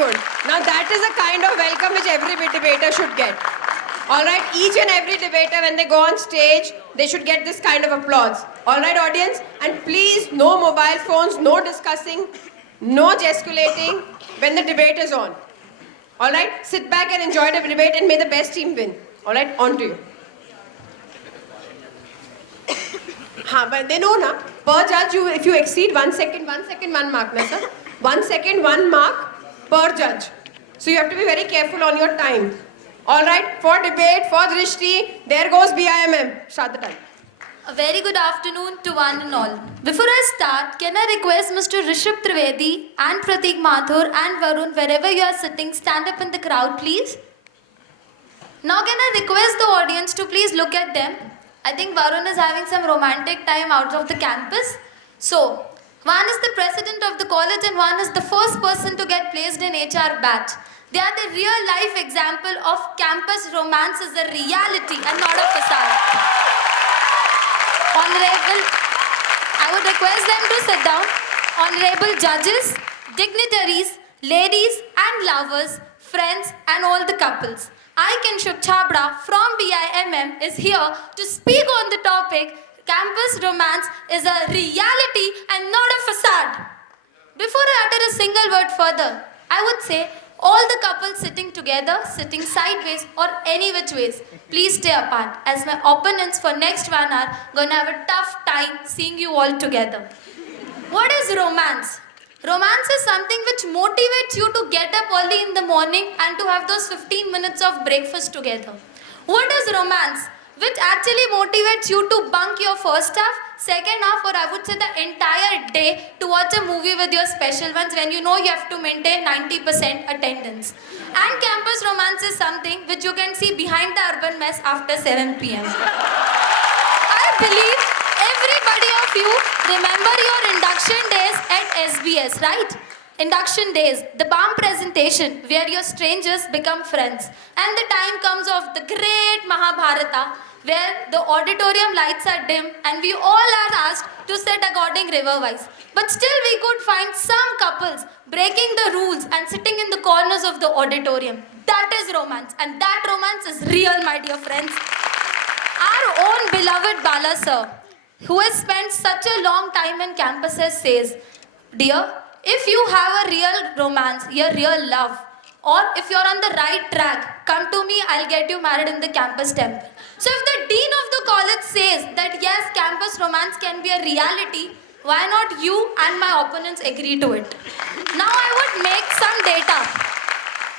good. Now that is a kind of welcome which every debater should get. Alright, each and every debater when they go on stage, they should get this kind of applause. Alright audience, and please no mobile phones, no discussing, no gesticulating when the debate is on. Alright, sit back and enjoy the debate and may the best team win. Alright, on to you. But they know na, per judge, if you exceed 1 second, 1 mark, na sir? 1 second, 1 mark per judge. So you have to be very careful on your time. Alright, for debate, for Drishti, there goes BIMM. Start the time. A very good afternoon to one and all. Before I start, can I request Mr. Rishabh Trivedi and Pratik Mathur and Varun, wherever you are sitting, stand up in the crowd, please. Now can I request the audience to please look at them. I think Varun is having some romantic time out of the campus. So, one is the president of the college and one is the first person to get placed in HR batch. They are the real life example of campus romance as a reality and not a facade. Honorable, I would request them to sit down. Honorable judges, dignitaries, ladies and lovers, friends and all the couples. I, Kinshuk Chabra from BIMM is here to speak on the topic campus romance is a reality and not a facade. Before I utter a single word further, I would say all the couples sitting together, sitting sideways or any which ways, please stay apart as my opponents for next 1 hour gonna have a tough time seeing you all together. What is romance? Romance is something which motivates you to get up early in the morning and to have those 15 minutes of breakfast together. What is romance? Which actually motivates you to bunk your first half, second half, or I would say the entire day to watch a movie with your special ones when you know you have to maintain 90% attendance. And campus romance is something which you can see behind the urban mess after 7 p.m. I believe everybody of you remember your induction days at SBS, right? Induction days, the bomb presentation where your strangers become friends. And the time comes of the great Mahabharata where the auditorium lights are dim and we all are asked to sit according river-wise. But still we could find some couples breaking the rules and sitting in the corners of the auditorium. That is romance, and that romance is real, my dear friends. Our own beloved Bala sir, who has spent such a long time in campuses, says, dear, if you have a real romance, a real love, or if you're on the right track, come to me, I'll get you married in the campus temple. So if the dean of the college says that yes, campus romance can be a reality, why not you and my opponents agree to it? Now I would make some data.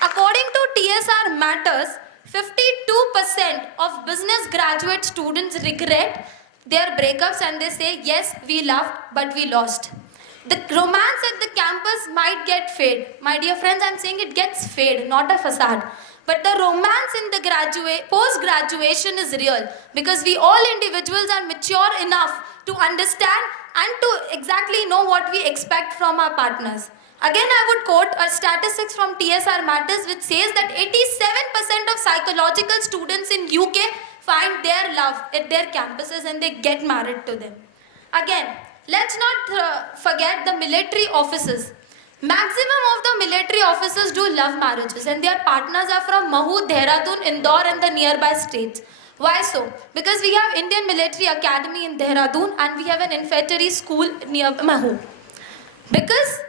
According to TSR Matters, 52% of business graduate students regret their breakups and they say, yes, we loved, but we lost. The romance at the campus might get fade. My dear friends, I'm saying it gets fade, not a facade. But the romance in the post-graduation is real because we all individuals are mature enough to understand and to exactly know what we expect from our partners. Again, I would quote a statistics from TSR Matters which says that 87% of psychological students in UK find their love at their campuses and they get married to them. Again, let's not forget the military officers. Maximum of the military officers do love marriages and their partners are from Mahu, Dehradun, Indore and the nearby states. Why so? Because we have Indian Military Academy in Dehradun and we have an infantry school near Mahu. Because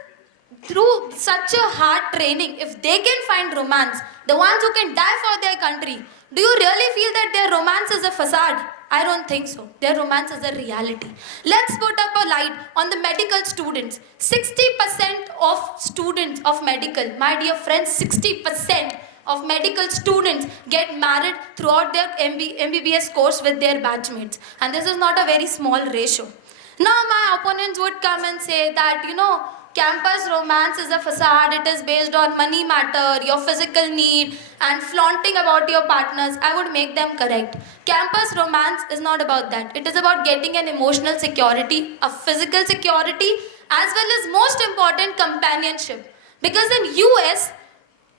through such a hard training, if they can find romance, the ones who can die for their country, do you really feel that their romance is a facade? I don't think so. Their romance is a reality. Let's put up a light on the medical students. 60% of students of medical, my dear friends, 60% of medical students get married throughout their MBBS course with their batchmates. And this is not a very small ratio. Now my opponents would come and say that, campus romance is a facade, it is based on money matter, your physical need and flaunting about your partners. I would make them correct. Campus romance is not about that. It is about getting an emotional security, a physical security as well as most important companionship. Because in US,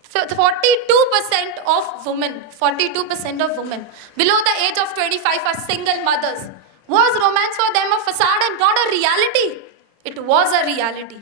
42% of women below the age of 25 are single mothers. Was romance for them a facade and not a reality? It was a reality.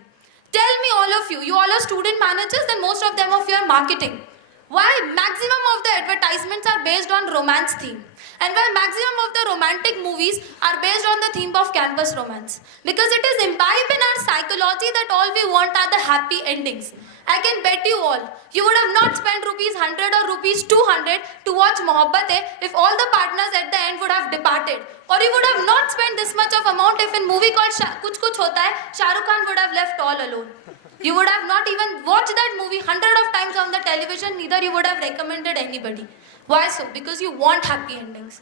Tell me, all of you all are student managers, then most of them of you are marketing. Why maximum of the advertisements are based on romance theme? And why maximum of the romantic movies are based on the theme of campus romance? Because it is imbibed in our psychology that all we want are the happy endings. I can bet you all, you would have not spent rupees 100 or rupees 200 to watch Mohabbat Hai if all the partners at the end would have departed. Or you would have not spent this much of amount if in movie called Kuch Kuch Hota Hai, Shah Rukh Khan would have left all alone. You would have not even watched that movie 100 of times on the television, neither you would have recommended anybody. Why so? Because you want happy endings.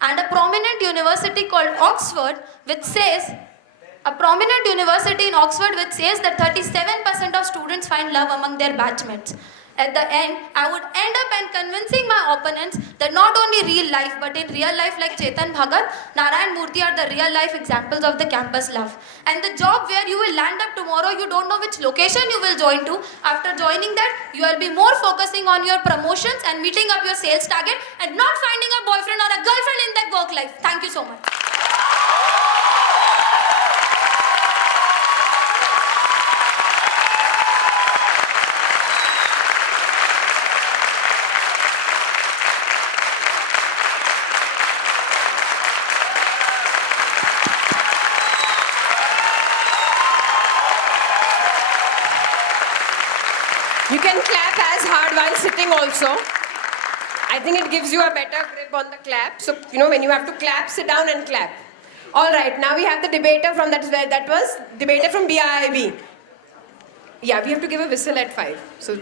And a prominent university called Oxford, which says, a prominent university in Oxford which says that 37% of students find love among their batchmates. At the end, I would end up and convincing my opponents that not only real life, but in real life like Chetan Bhagat, Narayan Murthy are the real life examples of the campus love. And the job where you will land up tomorrow, you don't know which location you will join to. After joining that, you will be more focusing on your promotions and meeting up your sales target and not finding a boyfriend or a girlfriend in that work life. Thank you so much. You can clap as hard while sitting also. I think it gives you a better grip on the clap. So, when you have to clap, sit down and clap. All right, now we have the debater from that was debater from BIIB. Yeah, we have to give a whistle at 5. So,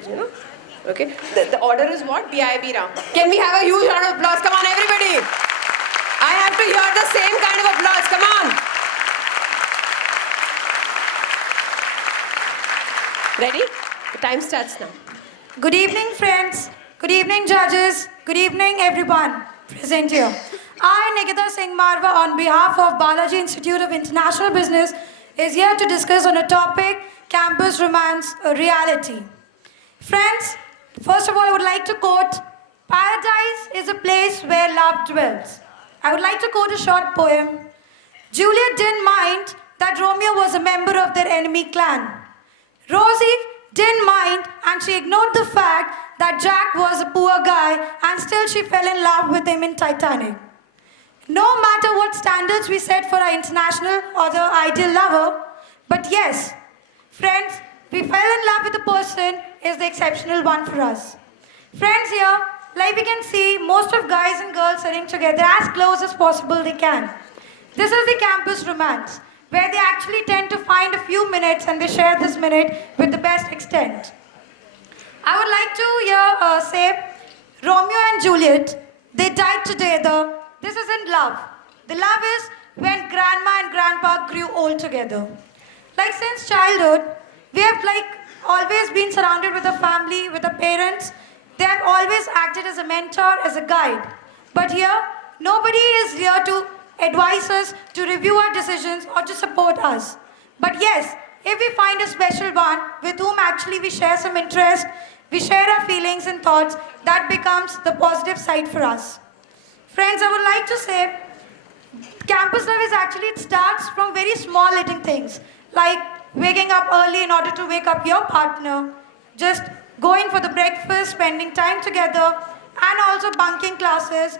okay. The order is what? BIIB round. Can we have a huge round of applause? Come on, everybody. I have to hear the same kind of applause. Come on. Ready? The time starts now. Good evening, friends. Good evening, judges. Good evening, everyone present here. I, Nikita Singh Marwa, on behalf of Balaji Institute of International Business, is here to discuss on a topic, campus romance, a reality. Friends, first of all, I would like to quote, "Paradise is a place where love dwells." I would like to quote a short poem. Juliet didn't mind that Romeo was a member of their enemy clan. Rosie didn't mind, and she ignored the fact that Jack was a poor guy, and still she fell in love with him in Titanic. No matter what standards we set for our international or the ideal lover, but yes, friends, we fell in love with a person is the exceptional one for us. Friends, here, like we can see, most of guys and girls sitting together as close as possible they can. This is the campus romance, where they actually tend to find a few minutes and they share this minute with the best extent. I would like to here say Romeo and Juliet, they died together. This isn't love. The love is when grandma and grandpa grew old together. Like since childhood, we have always been surrounded with a family, with the parents. They have always acted as a mentor, as a guide. But here, nobody is here to advise us, to review our decisions, or to support us. But yes, if we find a special one with whom actually we share some interest, we share our feelings and thoughts, that becomes the positive side for us. Friends, I would like to say, campus love is actually, it starts from very small little things, like waking up early in order to wake up your partner, just going for the breakfast, spending time together, and also bunking classes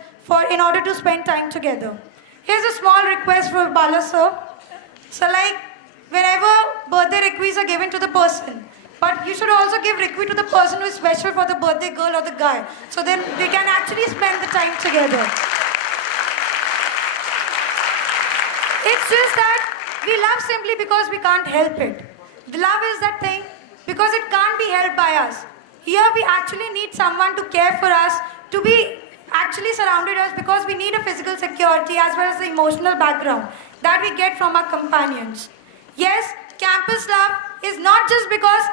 in order to spend time together. Here's a small request for Bala sir. So whenever birthday requests are given to the person, but you should also give request to the person who is special for the birthday girl or the guy. So then they can actually spend the time together. It's just that we love simply because we can't help it. The love is that thing because it can't be helped by us. Here we actually need someone to care for us, to be actually surrounded us because we need a physical security as well as the emotional background that we get from our companions. Yes, campus love is not just because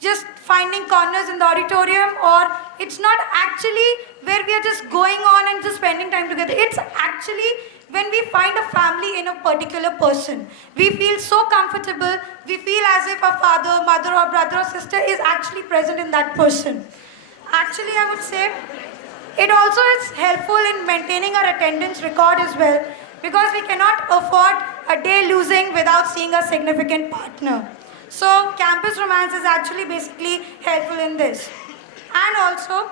just finding corners in the auditorium, or it's not actually where we are just going on and just spending time together. It's actually when we find a family in a particular person. We feel so comfortable, we feel as if our father, mother or brother or sister is actually present in that person. Actually, I would say it also is helpful in maintaining our attendance record as well, because we cannot afford a day losing without seeing a significant partner. So campus romance is actually basically helpful in this. And also,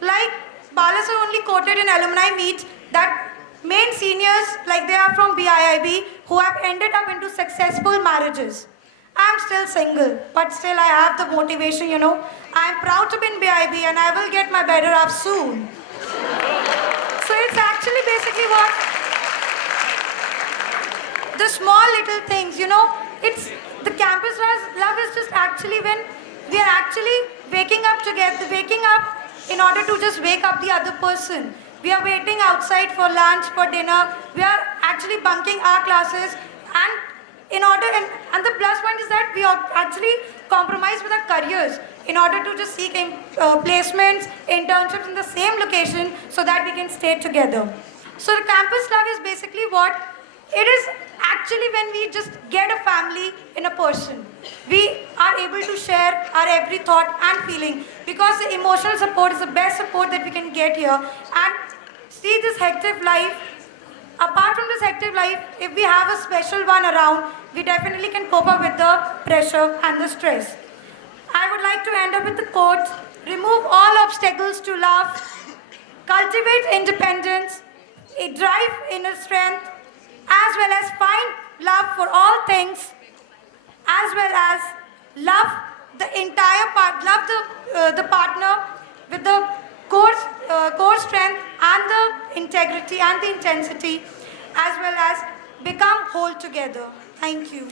like Balas only quoted in alumni meet that main seniors, like they are from BIIB, who have ended up into successful marriages. I'm still single, but still I have the motivation, you know. I'm proud to be in BIB and I will get my better half soon. So it's actually basically what the small little things, you know, it's the campus love is just actually when we are actually waking up together, waking up in order to just wake up the other person. We are waiting outside for lunch, for dinner. We are actually bunking our classes and in order, and the plus point is that we are actually compromise with our careers in order to just seek placements, internships in the same location so that we can stay together. So the campus love is basically what it is actually when we just get a family in a person. We are able to share our every thought and feeling because the emotional support is the best support that we can get here and see this hectic life. Apart from this hectic life, if we have a special one around, we definitely can cope up with the pressure and the stress. I would like to end up with the quote, remove all obstacles to love, cultivate independence, drive inner strength, as well as find love for all things, as well as love the entire part, love the partner with the core strength and the integrity and the intensity, as well as become whole together. Thank you.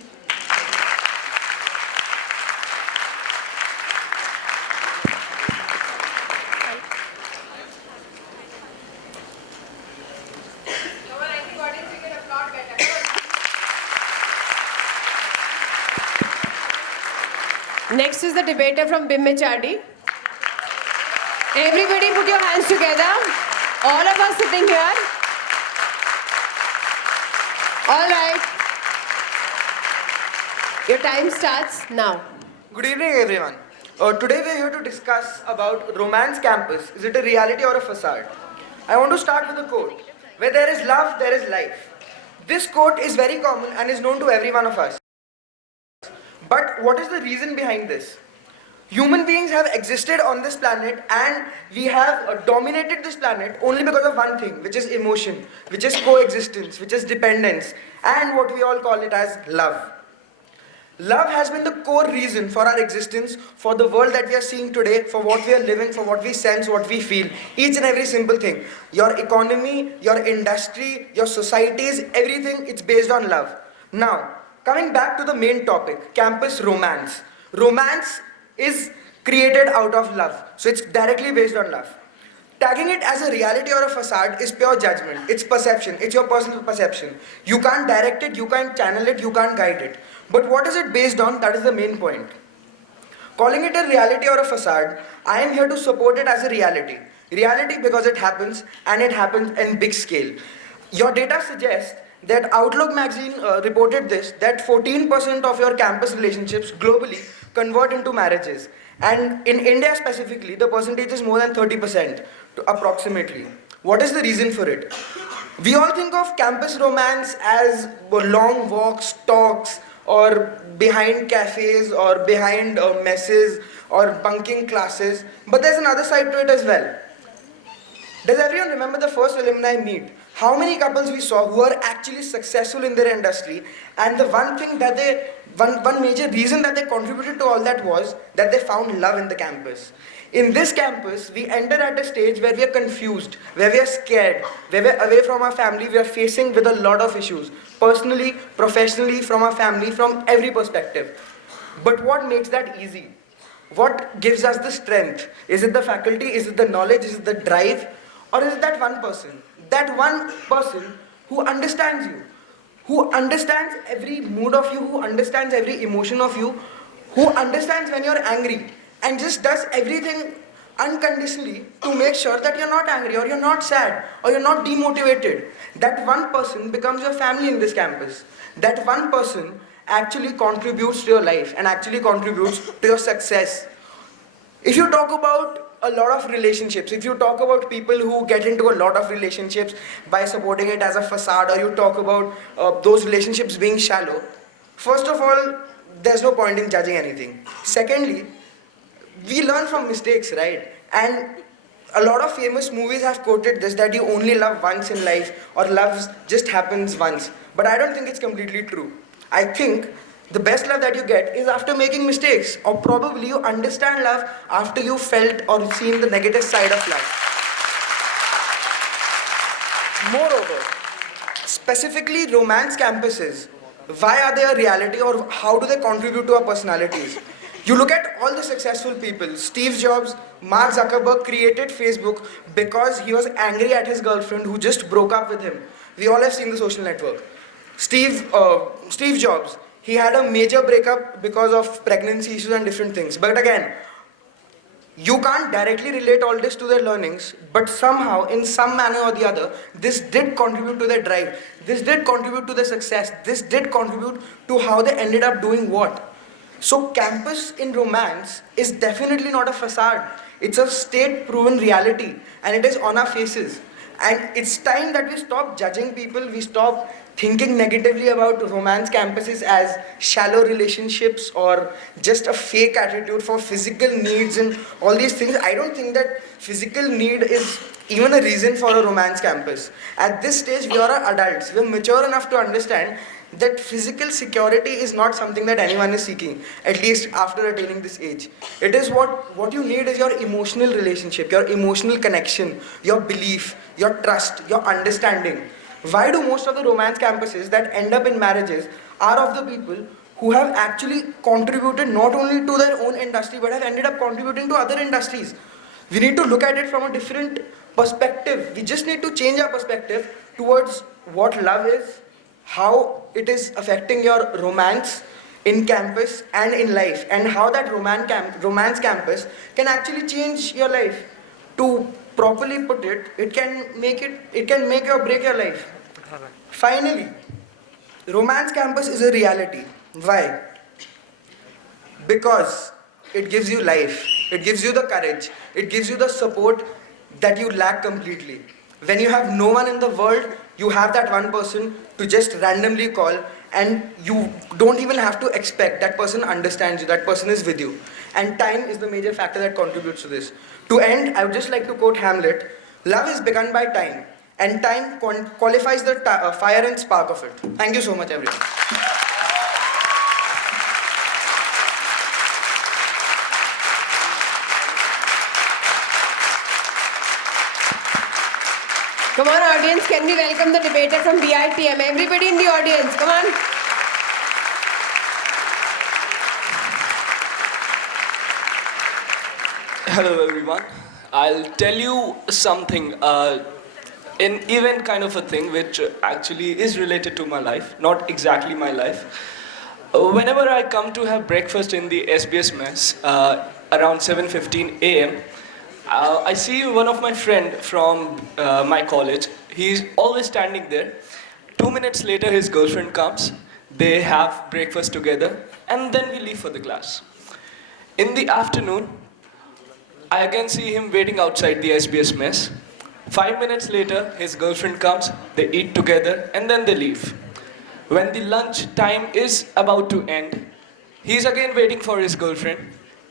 Next is the debater from Bimmechadi. Everybody put your hands together. All of us sitting here. All right. Your time starts now. Good evening, everyone. Today we are here to discuss about romance campus. Is it a reality or a facade? I want to start with a quote. Where there is love, there is life. This quote is very common and is known to every one of us. But what is the reason behind this? Human beings have existed on this planet and we have dominated this planet only because of one thing, which is emotion, which is coexistence, which is dependence, and what we all call it as love. Love has been the core reason for our existence, for the world that we are seeing today, for what we are living, for what we sense, what we feel. Each and every simple thing. Your economy, your industry, your societies, everything, it's based on love. Now, coming back to the main topic, campus romance. Romance is created out of love. So it's directly based on love. Tagging it as a reality or a facade is pure judgment. It's perception. It's your personal perception. You can't direct it, you can't channel it, you can't guide it. But what is it based on? That is the main point. Calling it a reality or a facade, I am here to support it as a reality. Reality because it happens and it happens in big scale. Your data suggests that Outlook magazine reported this, that 14% of your campus relationships globally convert into marriages. And in India specifically, the percentage is more than 30% approximately. What is the reason for it? We all think of campus romance as long walks, talks, or behind cafes, or behind messes, or bunking classes. But there's another side to it as well. Does everyone remember the first alumni meet? How many couples we saw who are actually successful in their industry, and the one thing that one major reason that they contributed to all that was that they found love in the campus. In this campus, we enter at a stage where we are confused, where we are scared, where we are away from our family, we are facing with a lot of issues, personally, professionally, from our family, from every perspective. But what makes that easy? What gives us the strength? Is it the faculty? Is it the knowledge? Is it the drive? Or is it that one person? That one person who understands you, who understands every mood of you, who understands every emotion of you, who understands when you're angry, and just does everything unconditionally to make sure that you're not angry, or you're not sad, or you're not demotivated. That one person becomes your family in this campus. That one person actually contributes to your life and actually contributes to your success. If you talk about a lot of relationships, if you talk about people who get into a lot of relationships by supporting it as a facade, or you talk about those relationships being shallow, first of all, there's no point in judging anything. Secondly, we learn from mistakes, right? And a lot of famous movies have quoted this, that you only love once in life, or love just happens once. But I don't think it's completely true. I think the best love that you get is after making mistakes, or probably you understand love after you felt or seen the negative side of love. Moreover, specifically romance campuses, why are they a reality, or how do they contribute to our personalities? You look at all the successful people. Steve Jobs, Mark Zuckerberg created Facebook because he was angry at his girlfriend who just broke up with him. We all have seen the social network. Steve Jobs, he had a major breakup because of pregnancy issues and different things. But again, you can't directly relate all this to their learnings, but somehow, in some manner or the other, this did contribute to their drive. This did contribute to their success. This did contribute to how they ended up doing what. So campus in romance is definitely not a facade. It's a state-proven reality, and it is on our faces. And it's time that we stop judging people, we stop thinking negatively about romance campuses as shallow relationships or just a fake attitude for physical needs and all these things. I don't think that physical need is even a reason for a romance campus. At this stage, we are adults. We're mature enough to understand that physical security is not something that anyone is seeking, at least after attaining this age. It is what you need is your emotional relationship, your emotional connection, your belief, your trust, your understanding. Why do most of the romance campuses that end up in marriages are of the people who have actually contributed not only to their own industry but have ended up contributing to other industries? We need to look at it from a different perspective. We just need to change our perspective towards what love is, how it is affecting your romance in campus and in life, and how that romance campus can actually change your life. To properly put it, it can make or break your life. Finally, romance campus is a reality. Why? Because it gives you life, it gives you the courage, it gives you the support that you lack completely. When you have no one in the world, you have that one person to just randomly call, and you don't even have to expect that person understands you, that person is with you. And time is the major factor that contributes to this. To end, I would just like to quote Hamlet: "Love is begun by time, and time qualifies the fire and spark of it." Thank you so much, everyone. Come on, audience, can we welcome the debater from BITM? Everybody in the audience, come on. Hello everyone. I'll tell you something, an event kind of a thing which actually is related to my life, not exactly my life. Whenever I come to have breakfast in the SBS mess around 7:15 a.m., I see one of my friend from my college. He's always standing there. 2 minutes later, his girlfriend comes. They have breakfast together, and then we leave for the class. In the afternoon, I again see him waiting outside the SBS mess. 5 minutes later, his girlfriend comes. They eat together, and then they leave. When the lunch time is about to end, he's again waiting for his girlfriend,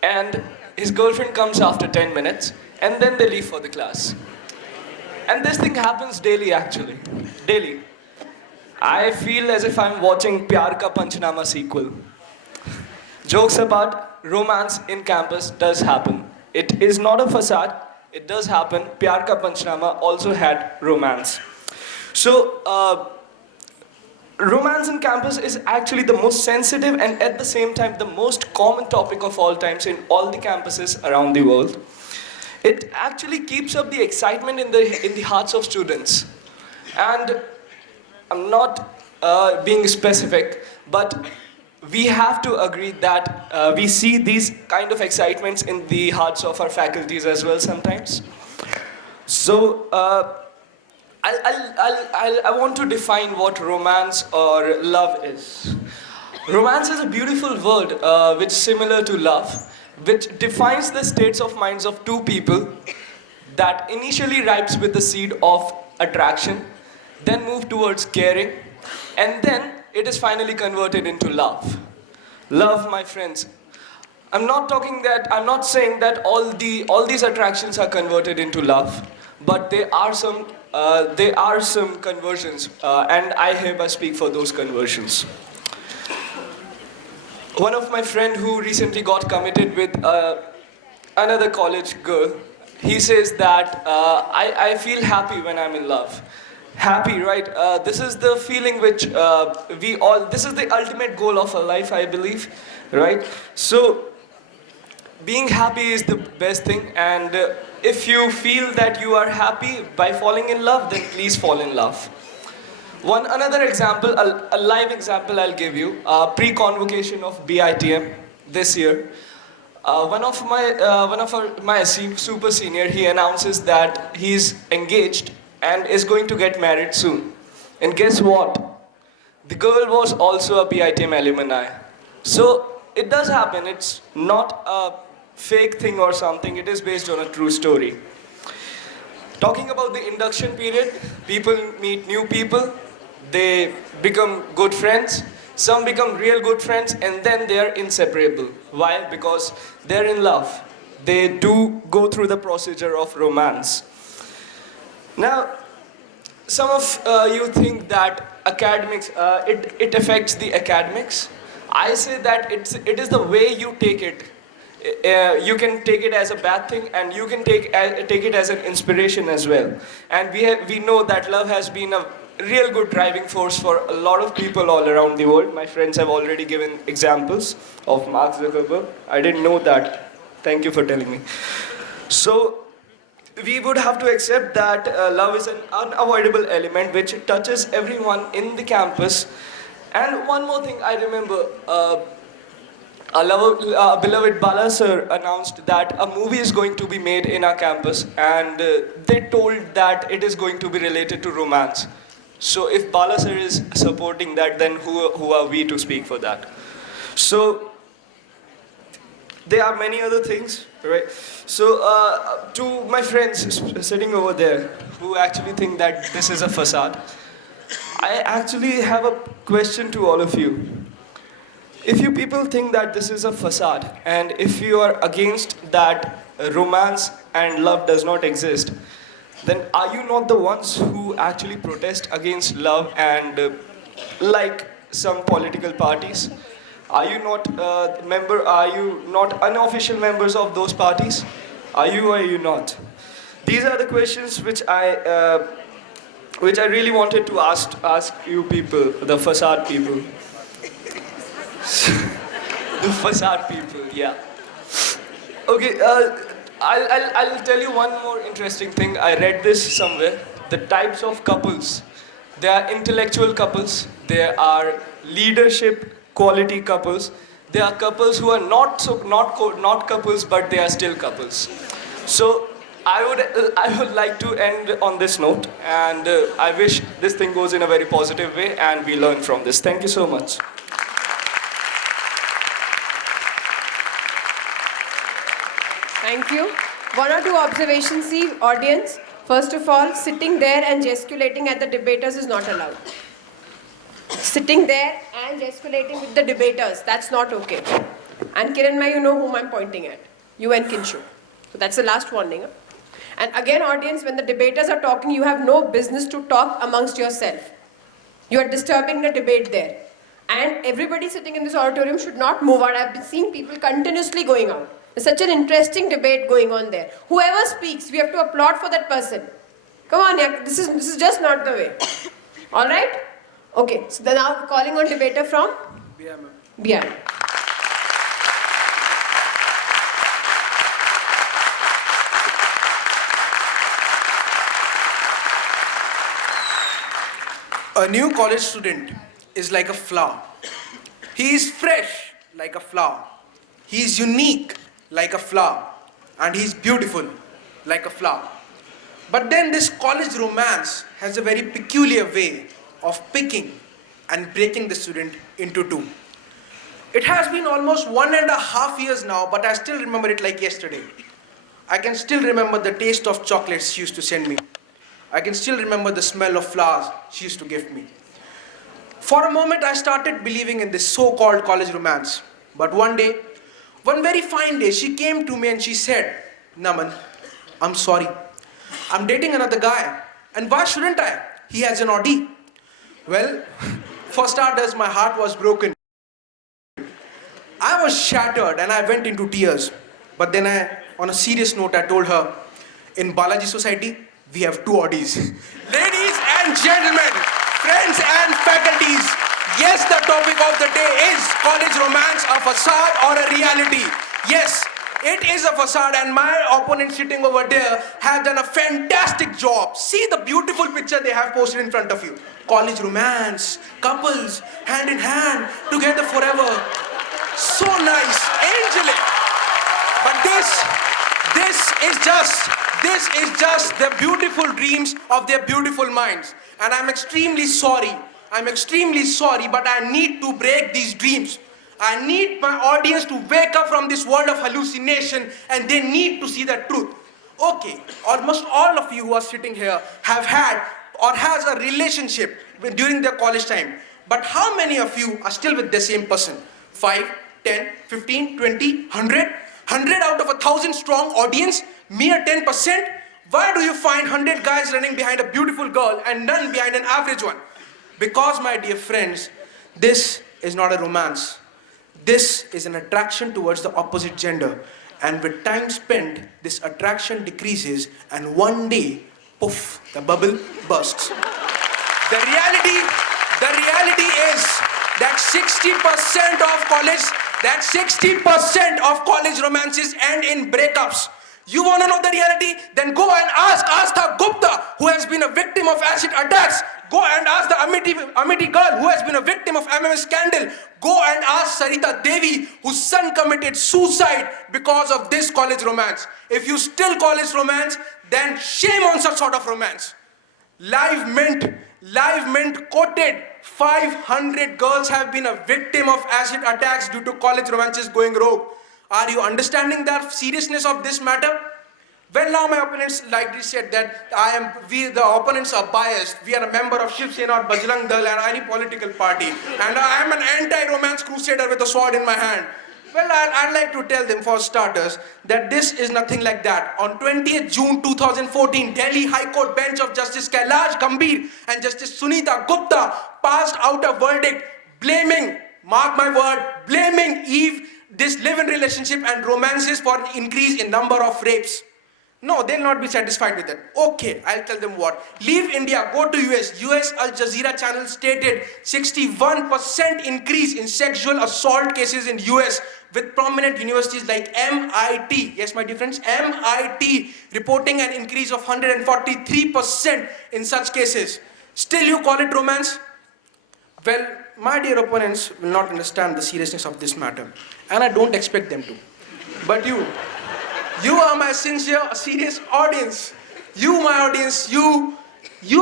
and his girlfriend comes after 10 minutes, and then they leave for the class. And this thing happens daily actually, daily. I feel as if I'm watching Pyar Ka Panchnama sequel. Jokes apart, romance in campus does happen. It is not a facade, it does happen. Pyar Ka Panchnama also had romance. So, romance in campus is actually the most sensitive and at the same time the most common topic of all times in all the campuses around the world. It actually keeps up the excitement in the hearts of students. And I'm not being specific, but we have to agree that we see these kind of excitements in the hearts of our faculties as well sometimes. So, I want to define what romance or love is. Romance is a beautiful word which is similar to love, which defines the states of minds of two people that initially ripes with the seed of attraction, then move towards caring, and then it is finally converted into love. Love, my friends. I'm not saying that all these attractions are converted into love, but there are some conversions, and I hereby speak for those conversions. One of my friend who recently got committed with another college girl, he says that I feel happy when I'm in love. Happy, right? This is the feeling which this is the ultimate goal of a life, I believe, right? So, being happy is the best thing, and if you feel that you are happy by falling in love, then please fall in love. One another example, a live example I'll give you. Pre-convocation of BITM this year. My super senior, he announces that he's engaged and is going to get married soon. And guess what? The girl was also a BITM alumni. So it does happen. It's not a fake thing or something. It is based on a true story. Talking about the induction period, people meet new people, they become good friends, some become real good friends, and then they are inseparable. Why? Because they're in love. They do go through the procedure of romance. Now, some of you think that academics, it affects the academics. I say that it is the way you take it. You can take it as a bad thing, and you can take it as an inspiration as well. And we know that love has been a real good driving force for a lot of people all around the world. My friends have already given examples of Mark Zuckerberg. I didn't know that. Thank you for telling me. So we would have to accept that love is an unavoidable element which touches everyone in the campus. And one more thing I remember. Our beloved Bala sir announced that a movie is going to be made in our campus, and they told that it is going to be related to romance. So if Bala sir is supporting that, then who are we to speak for that? So there are many other things, right? So to my friends sitting over there who actually think that this is a facade, I actually have a question to all of you. If you people think that this is a facade, and if you are against that romance and love does not exist, then are you not the ones who actually protest against love and like some political parties? Are you not Are you not unofficial members of those parties? Are you or are you not? These are the questions which I really wanted to ask you people, the facade people. The facade people, yeah. Okay, I'll tell you one more interesting thing. I read this somewhere. The types of couples. There are intellectual couples. There are leadership quality couples. There are couples who are not couples, but they are still couples. So I would like to end on this note, and I wish this thing goes in a very positive way, and we learn from this. Thank you so much. Thank you. One or two observations, see, audience. First of all, sitting there and gesticulating at the debaters is not allowed. Sitting there and gesticulating with the debaters, that's not okay. And Kiranmai, you know whom I'm pointing at. You and Kinshu. So that's the last warning. Huh? And again, audience, when the debaters are talking, you have no business to talk amongst yourself. You are disturbing the debate there. And everybody sitting in this auditorium should not move out. I've been seeing people continuously going out. There's such an interesting debate going on there. Whoever speaks, we have to applaud for that person. Come on, yeah, this is just not the way. All right? Okay, so then now calling on debater from? BM. A new college student is like a flower. He is fresh like a flower. He is unique like a flower. And he is beautiful like a flower. But then this college romance has a very peculiar way of picking and breaking the student into two. It has been almost 1.5 years now, but I still remember it like yesterday. I can still remember the taste of chocolates she used to send me. I can still remember the smell of flowers she used to give me. For a moment, I started believing in this so-called college romance. But one day, one very fine day, she came to me and she said, Naman, I'm sorry. I'm dating another guy. And why shouldn't I? He has an Audi. Well, for starters, my heart was broken. I was shattered and I went into tears. But then on a serious note, I told her, in Balaji society, we have two Audis. Ladies and gentlemen, friends and faculties, yes, the topic of the day is college romance, a facade or a reality. Yes, it is a facade and my opponent sitting over there has done a fantastic job. See the beautiful picture they have posted in front of you. College romance, couples, hand in hand, together forever. So nice, angelic. But this is just the beautiful dreams of their beautiful minds. And I'm extremely sorry, but I need to break these dreams. I need my audience to wake up from this world of hallucination and they need to see the truth. Okay, almost all of you who are sitting here have had or has a relationship during their college time. But how many of you are still with the same person? 5, 10, 15, 20, 100? 100 out of 1,000 strong audience? Mere 10%? Why do you find 100 guys running behind a beautiful girl and none behind an average one? Because, my dear friends, this is not a romance. This is an attraction towards the opposite gender. And with time spent, this attraction decreases and one day, poof, the bubble bursts. The reality is that 60% of college romances end in breakups. You want to know the reality? Then go and ask Astha Gupta, who has been a victim of acid attacks. Go and ask the Amity girl, who has been a victim of MMS scandal. Go and ask Sarita Devi, whose son committed suicide because of this college romance. If you still call it romance, then shame on such sort of romance. Live Mint quoted 500 girls have been a victim of acid attacks due to college romances going rogue. Are you understanding the seriousness of this matter? Well, now my opponents likely said that the opponents are biased. We are a member of Shiv Sena or Bajrang Dal and any political party. And I am an anti-romance crusader with a sword in my hand. Well, I'd like to tell them, for starters, that this is nothing like that. On 20th June 2014, Delhi High Court bench of Justice Kailash Gambhir and Justice Sunita Gupta passed out a verdict blaming, mark my word, blaming this live-in relationship and romances for an increase in number of rapes. No, they'll not be satisfied with that. Okay, I'll tell them what. Leave India, go to US. US Al Jazeera channel stated 61% increase in sexual assault cases in US with prominent universities like MIT. Yes, my dear friends, MIT reporting an increase of 143% in such cases. Still you call it romance? Well, my dear opponents will not understand the seriousness of this matter. And I don't expect them to. But you are my sincere, serious audience. You, my audience, you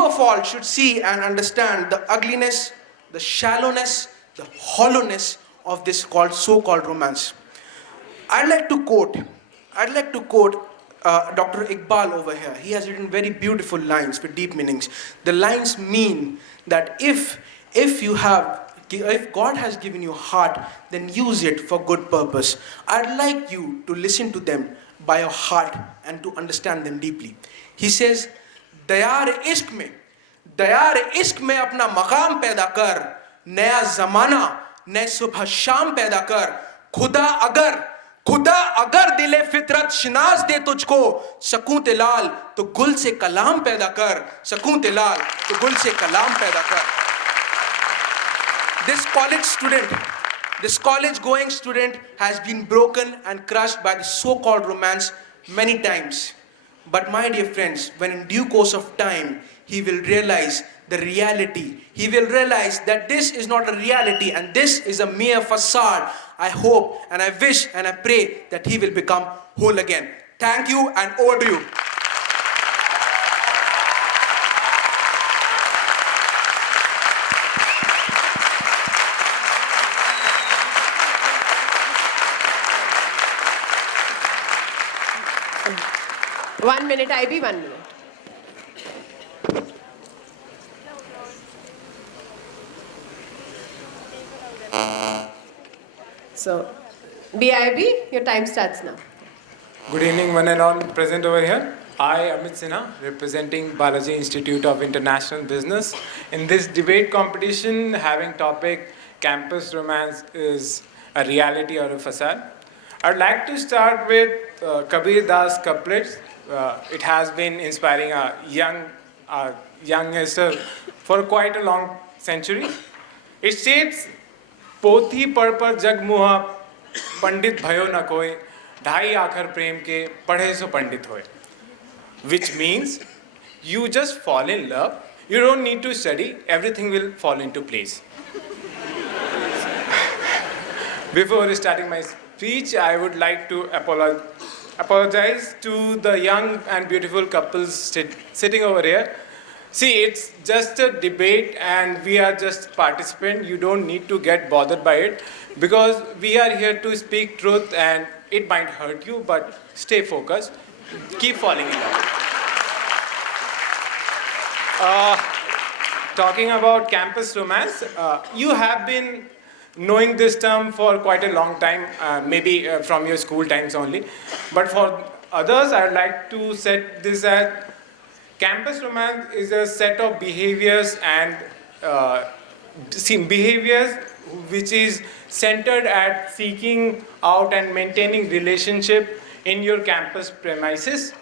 of all should see and understand the ugliness, the shallowness, the hollowness of this so-called romance. I'd like to quote Dr. Iqbal over here. He has written very beautiful lines with deep meanings. The lines mean that if God has given you a heart, then use it for good purpose. I'd like you to listen to them by your heart and to understand them deeply. He says, Dayar ishq mein apna maqam paida kar, naya zamana, naya subha sham paida kar, khuda agar dile fitrat shinaaz de tujhko, sakun te lal to gul se kalam paida kar, sakun te lal to gul se kalam paida kar. This college-going student has been broken and crushed by the so-called romance many times. But my dear friends, when in due course of time, he will realize the reality. He will realize that this is not a reality and this is a mere facade. I hope and I wish and I pray that he will become whole again. Thank you and over to you. One minute, IB, 1 minute. So, BIB, your time starts now. Good evening, one and all present over here. I, Amit Sinha, representing Balaji Institute of International Business. In this debate competition, having topic campus romance is a reality or a facade. I'd like to start with Kabir Das couplets. It has been inspiring a youngster for quite a long century. It states, "पोथी पढ़ पर जग मुहा, पंडित भयो न कोय, ढाई आखर प्रेम के पढ़े सो पंडित होए." Which means you just fall in love, you don't need to study, everything will fall into place. Before starting my speech, I would like to apologize to the young and beautiful couples sitting over here. See, it's just a debate and we are just participants. You don't need to get bothered by it because we are here to speak truth and it might hurt you, but stay focused. Keep falling in love. Talking about campus romance, you have been knowing this term for quite a long time, maybe from your school times only. But for others, I would like to set this as campus romance is a set of behaviors and behaviors which is centered at seeking out and maintaining relationship in your campus premises.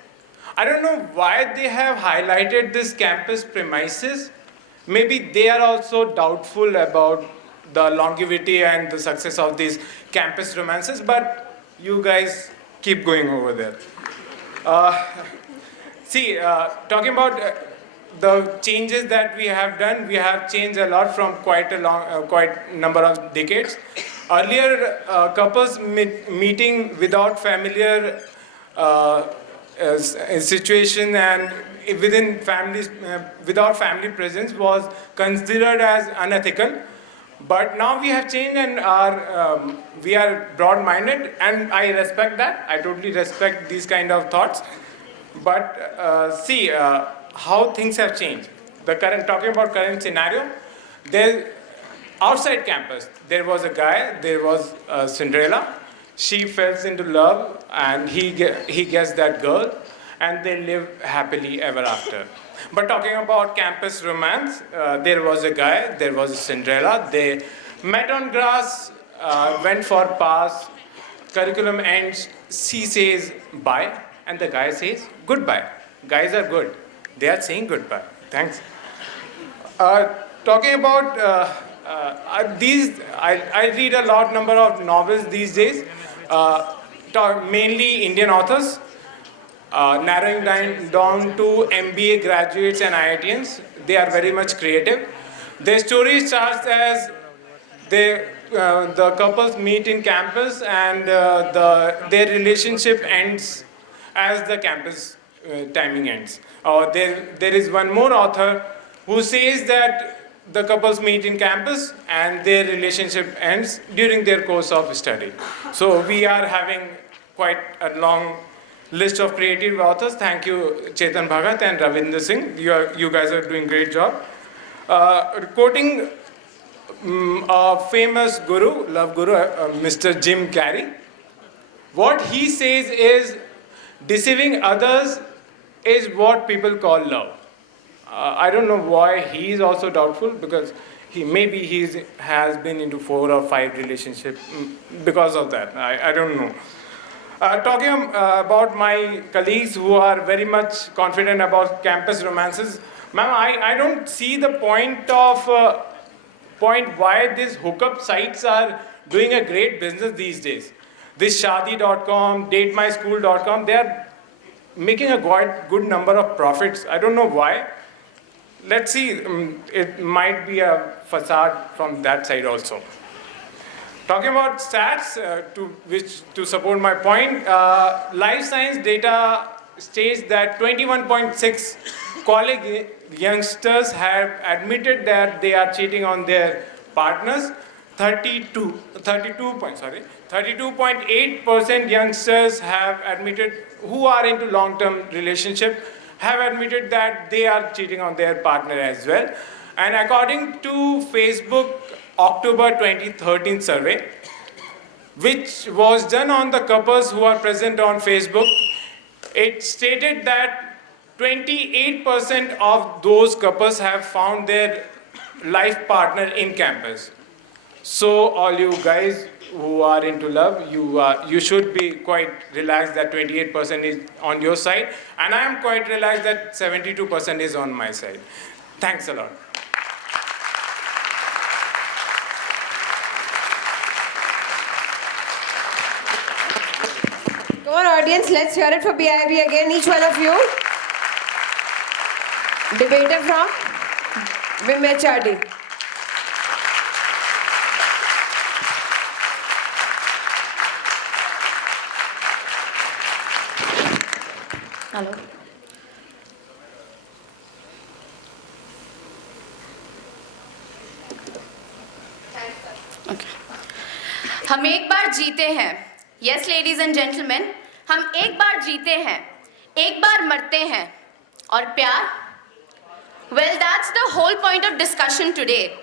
I don't know why they have highlighted this campus premises. Maybe they are also doubtful about the longevity and the success of these campus romances, but you guys keep going over there. Talking about the changes that we have done, we have changed a lot from quite number of decades. Earlier, couples meeting without familiar situation and within families, without family presence was considered as unethical. But now we have changed and we are broad-minded, and I respect that. I totally respect these kind of thoughts. But how things have changed. Talking about current scenario, outside campus, there was a guy, there was Cinderella. She falls into love and he gets that girl and they live happily ever after. But talking about campus romance, there was a guy, there was a Cinderella. They met on grass, went for pass, curriculum ends, she says bye and the guy says goodbye. Guys are good. They are saying goodbye. Thanks. Talking about I read a lot number of novels these days, mainly Indian authors, narrowing down to MBA graduates and IITians. They are very much creative. Their story starts as the couples meet in campus and their relationship ends as the campus timing ends. There is one more author who says that the couples meet in campus and their relationship ends during their course of study. So we are having quite a long list of creative authors. Thank you, Chetan Bhagat and Ravinder Singh. You guys are doing a great job. Quoting a famous guru, love guru, Mr. Jim Carrey, what he says is, deceiving others is what people call love. I don't know why he is also doubtful, because he has been into 4 or 5 relationships because of that. I don't know. Talking about my colleagues who are very much confident about campus romances, ma'am, I don't see the point why these hookup sites are doing a great business these days. This Shadi.com, DateMySchool.com, they are making a good number of profits. I don't know why. Let's see, it might be a facade from that side also. Talking about stats, to support my point, life science data states that 21.6 college youngsters have admitted that they are cheating on their partners. 32.8% youngsters have admitted, who are into long-term relationship, have admitted that they are cheating on their partner as well. And according to Facebook October 2013 survey, which was done on the couples who are present on Facebook. It stated that 28% of those couples have found their life partner in campus. So all you guys who are into love, you should be quite relaxed that 28% is on your side, and I am quite relaxed that 72% is on my side. Thanks a lot. Come on, audience, let's hear it for BIB again, each one of you. Debater from Vimechadi. Hello. Okay. हम एक बार जीते हैं. Yes, ladies and gentlemen, हम एक बार जीते हैं, एक बार मरते हैं, और प्यार? Well, that's the whole point of discussion today.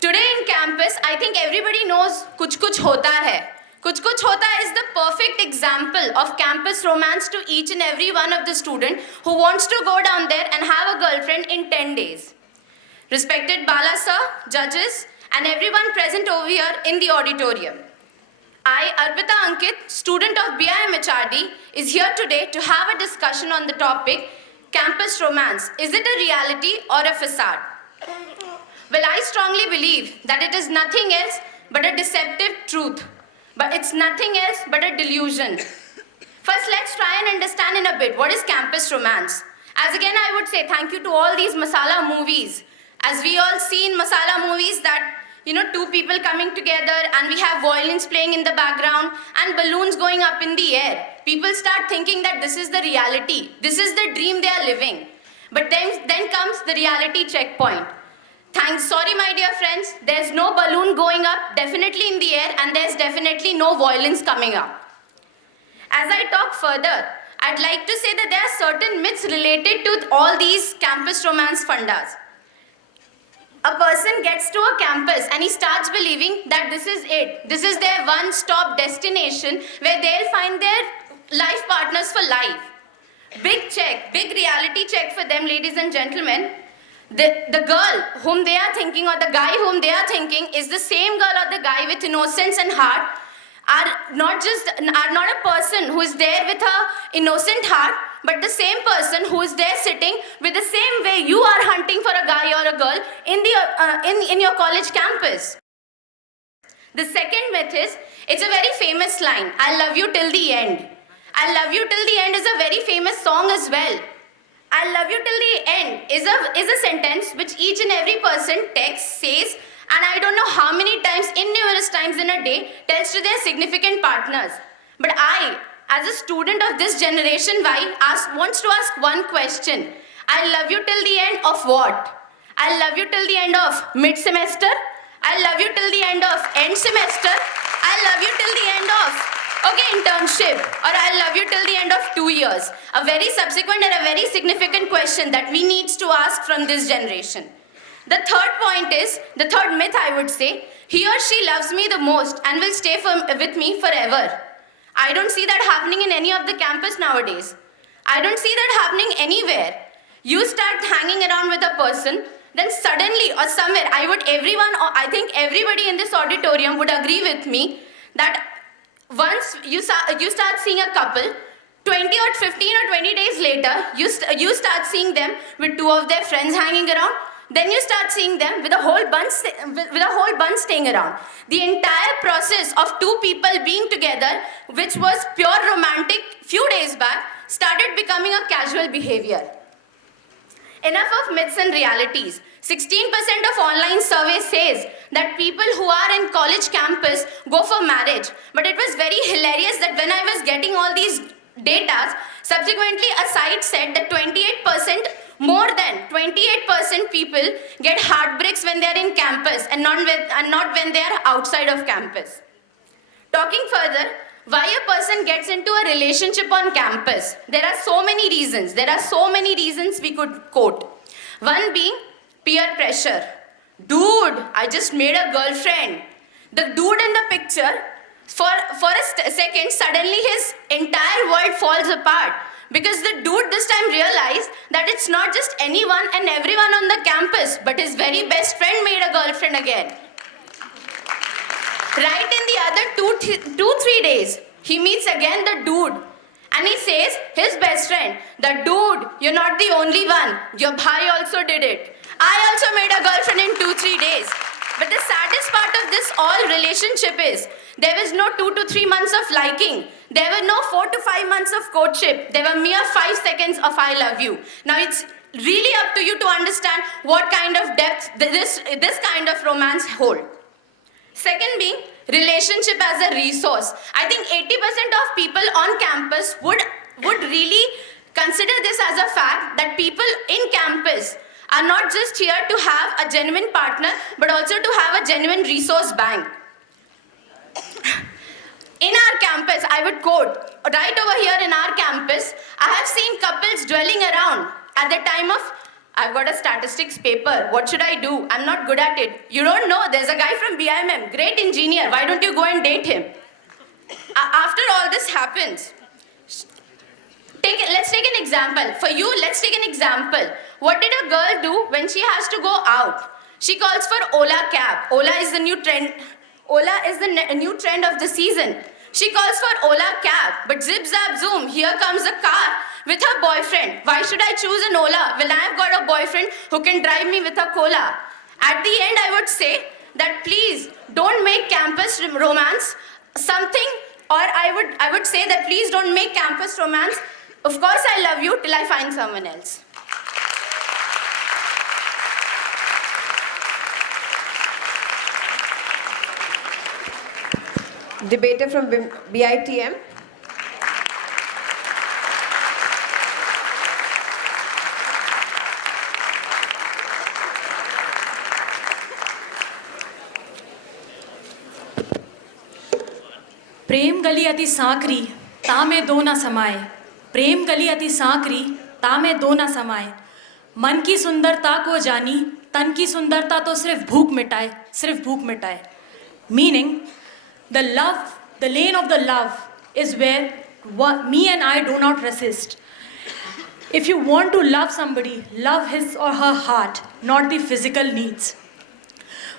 Today in campus, I think everybody knows कुछ कुछ होता है. कुछ कुछ होता है is the perfect example of campus romance to each and every one of the student who wants to go down there and have a girlfriend in 10 days. Respected Bala sir, judges, and everyone present over here in the auditorium. I, Arpita Ankit, student of BIM HRD, is here today to have a discussion on the topic, campus romance. Is it a reality or a facade? Well, I strongly believe that it is nothing else but a deceptive truth. But it's nothing else but a delusion. First, let's try and understand in a bit what is campus romance. As again, I would say thank you to all these masala movies. As we all see in masala movies that, two people coming together and we have violins playing in the background and balloons going up in the air. People start thinking that this is the reality. This is the dream they are living. But then comes the reality checkpoint. Sorry, my dear friends, there's no balloon going up, definitely in the air, and there's definitely no violins coming up. As I talk further, I'd like to say that there are certain myths related to all these campus romance fundas. A person gets to a campus and he starts believing that this is it. This is their one-stop destination where they'll find their life partners for life. Big check, big reality check for them, ladies and gentlemen. The girl whom they are thinking or the guy whom they are thinking is the same girl or the guy with innocence and heart are not a person who is there with her innocent heart, but the same person who is there sitting with the same way you are hunting for a guy or a girl in your college campus. The second myth is, it's a very famous line, I love you till the end. I love you till the end is a very famous song as well. I love you till the end is a sentence which each and every person texts, says, and I don't know how many times, numerous times in a day, tells to their significant partners. But I, as a student of this generation Y, wants to ask one question. I love you till the end of what? I love you till the end of mid-semester. I love you till the end of end semester. I love you till the end of internship, or I love you till the end of 2 years. A very subsequent and a very significant question that we need to ask from this generation. The third point is, the third myth I would say, he or she loves me the most and will stay with me forever. I don't see that happening in any of the campus nowadays. I don't see that happening anywhere. You start hanging around with a person, then suddenly or somewhere, I think everybody in this auditorium would agree with me that once you start seeing a couple, 20 or 15 or 20 days later, you start seeing them with two of their friends hanging around. Then you start seeing them with a whole bunch staying around. The entire process of two people being together, which was pure romantic few days back, started becoming a casual behavior. Enough of myths and realities. 16% of online survey says that people who are in college campus go for marriage. But it was very hilarious that when I was getting all these data, subsequently a site said that more than 28% people get heartbreaks when they are in campus and not when they are outside of campus. Talking further, why a person gets into a relationship on campus? There are so many reasons. There are so many reasons we could quote. One being peer pressure. Dude, I just made a girlfriend. The dude in the picture For a second, suddenly his entire world falls apart. Because the dude this time realized that it's not just anyone and everyone on the campus, but his very best friend made a girlfriend again. Right in the other 3 days, he meets again the dude. And he says, his best friend, the dude, you're not the only one. Your bhai also did it. I also made a girlfriend in 2-3 days. But the saddest part of this all relationship is, there was no 2 to 3 months of liking. There were no 4 to 5 months of courtship. There were mere 5 seconds of I love you. Now it's really up to you to understand what kind of depth this kind of romance hold. Second being, relationship as a resource. I think 80% of people on campus would really consider this as a fact that people in campus are not just here to have a genuine partner, but also to have a genuine resource bank. In our campus, I would quote, right over here in our campus, I have seen couples dwelling around at the time of, I've got a statistics paper, what should I do? I'm not good at it. You don't know, there's a guy from BIMM, great engineer, why don't you go and date him? After all this happens, let's take an example. For you, let's take an example. What did a girl do when she has to go out? She calls for Ola cab. Ola is the new trend. Ola is the new trend of the season. She calls for Ola cab, but zip zap zoom, here comes a car with her boyfriend. Why should I choose an Ola? Well, I've got a boyfriend who can drive me with a cola. At the end, I would say that please don't make campus romance something, or I would say that please don't make campus romance, of course I love you till I find someone else. Debater from BITM. प्रेम गली अति सांकरी तामे दो ना समाए, प्रेम गली अति सांकरी तामे दो ना समाए, मन की सुंदरता को जानी तन की सुंदरता तो सिर्फ भूख मिटाए, सिर्फ भूख मिटाए. Meaning, the lane of the love is where me and I do not resist. If you want to love somebody, love his or her heart, not the physical needs.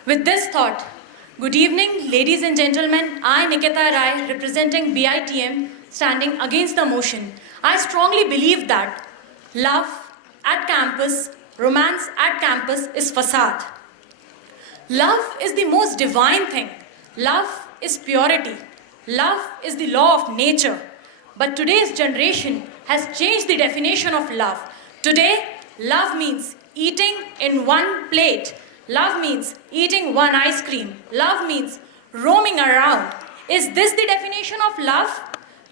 With this thought, good evening, ladies and gentlemen. I, Nikita Rai, representing BITM, standing against the motion. I strongly believe that love at campus, romance at campus is facade. Love is the most divine thing. Love is purity. Love is the law of nature. But today's generation has changed the definition of love. Today, love means eating in one plate. Love means eating one ice cream. Love means roaming around. Is this the definition of love?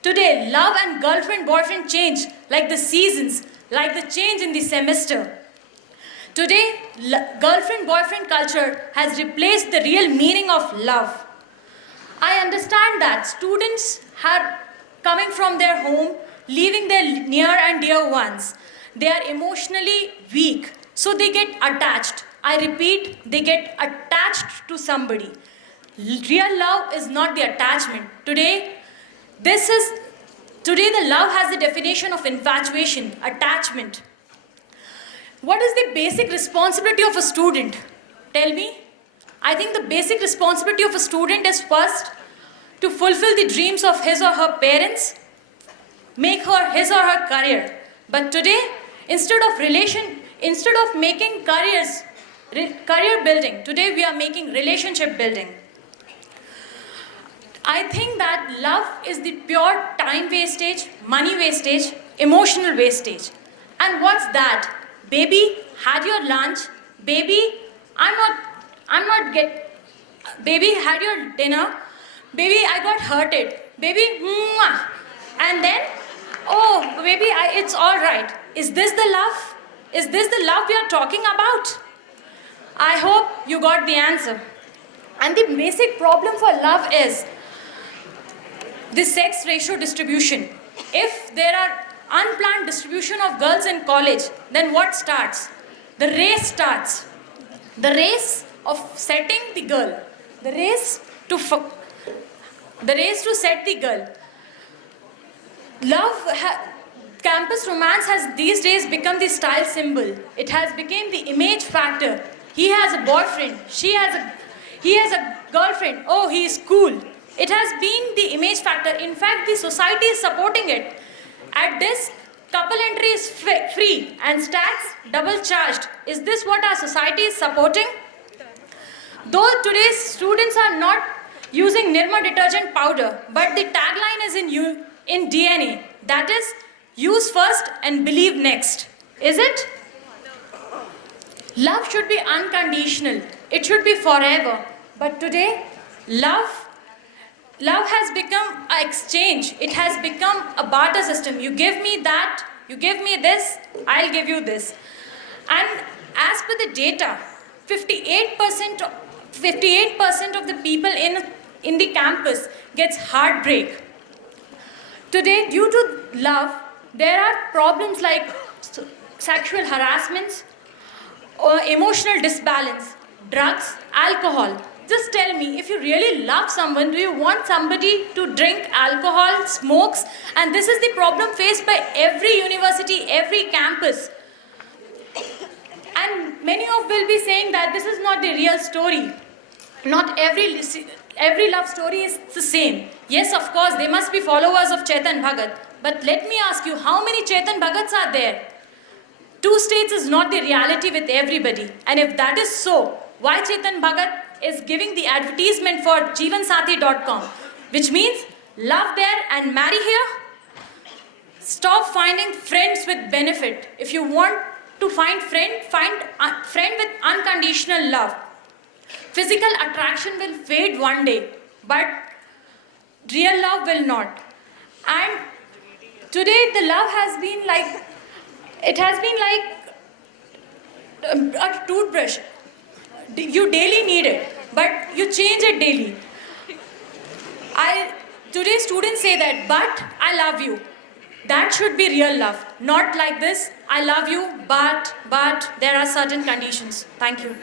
Today, love and girlfriend-boyfriend change like the seasons, like the change in the semester. Today, girlfriend-boyfriend culture has replaced the real meaning of love. I understand that students are coming from their home, leaving their near and dear ones. They are emotionally weak, so they get attached. I repeat, they get attached to somebody. Real love is not the attachment. Today the love has the definition of infatuation, attachment. What is the basic responsibility of a student? Tell me. I think the basic responsibility of a student is first to fulfill the dreams of his or her parents, make his or her career. But today, instead of making career building, today we are making relationship building. I think that love is the pure time wastage, money wastage, emotional wastage. And what's that? Baby, had your lunch? Baby, Baby, had your dinner? Baby, I got hurted. Baby, mwah. And then, oh, baby, it's all right. Is this the love? Is this the love we are talking about? I hope you got the answer. And the basic problem for love is the sex ratio distribution. If there are unplanned distribution of girls in college, then what starts? The race starts. The race of setting the girl. The race to The race to set the girl. Campus romance has these days become the style symbol. It has become the image factor. He has a boyfriend. He has a girlfriend. Oh, he is cool. It has been the image factor. In fact, the society is supporting it. At this, couple entry is free and stats double charged. Is this what our society is supporting? Though today's students are not using Nirma detergent powder, but the tagline is in DNA. That is, use first and believe next. Is it? Love should be unconditional. It should be forever. But today, love has become an exchange. It has become a barter system. You give me that, you give me this, I'll give you this. And as per the data, 58% of the people in the campus gets heartbreak. Today, due to love, there are problems like sexual harassments, or emotional disbalance, drugs, alcohol. Just tell me, if you really love someone, do you want somebody to drink alcohol, smokes? And this is the problem faced by every university, every campus. And many of will be saying that this is not the real story. Not every love story is the same. Yes, of course, they must be followers of Chetan Bhagat. But let me ask you, how many Chetan Bhagats are there? 2 states is not the reality with everybody. And if that is so, why Chetan Bhagat is giving the advertisement for jeevansathi.com, which means love there and marry here? Stop finding friends with benefit. If you want to find friend with unconditional love. Physical attraction will fade one day, but real love will not. And today the love has been like, it has been like a toothbrush. You daily need it, but you change it daily. Today students say that, but I love you. That should be real love, not like this, I love you, but there are certain conditions. Thank you.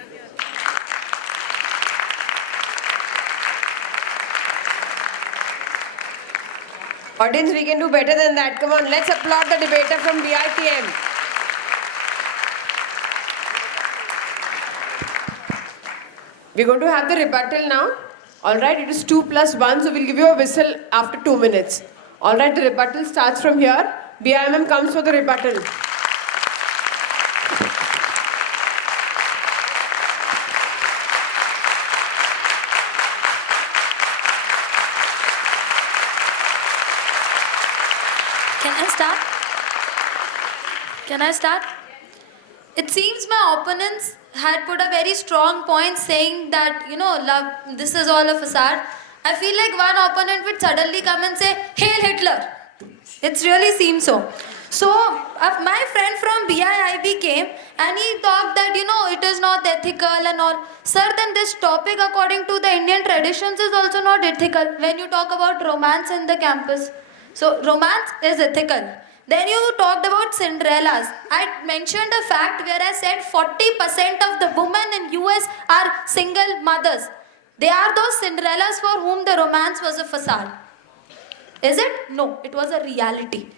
Audience, we can do better than that. Come on, let's applaud the debater from BITM. We're going to have the rebuttal now. All right, it is 2 + 1, so we'll give you a whistle after 2 minutes. All right, the rebuttal starts from here. BIMM comes for the rebuttal. Can I start? It seems my opponents had put a very strong point saying that, love, this is all a facade. I feel like one opponent would suddenly come and say, Hail Hitler. It really seems so. So, my friend from BIIB came and he thought that, it is not ethical and all. Sir, then this topic according to the Indian traditions is also not ethical when you talk about romance in the campus. So, romance is ethical. Then you talked about Cinderellas. I mentioned a fact where I said 40% of the women in US are single mothers. They are those Cinderellas for whom the romance was a facade. Is it? No, it was a reality.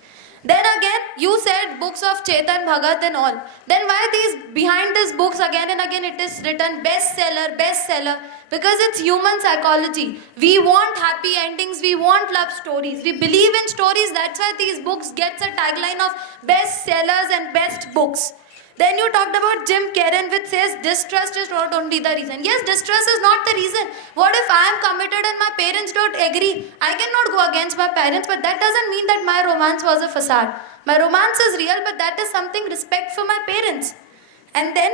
Then again, you said books of Chetan Bhagat and all. Then why behind these books again and again it is written bestseller, bestseller? Because it's human psychology. We want happy endings, we want love stories. We believe in stories, that's why these books gets a tagline of bestsellers and best books. Then you talked about Jim Carrey, which says distrust is not only the reason. Yes, distrust is not the reason. What if I am committed and my parents don't agree? I cannot go against my parents, but that doesn't mean that my romance was a facade. My romance is real, but that is something respect for my parents. And then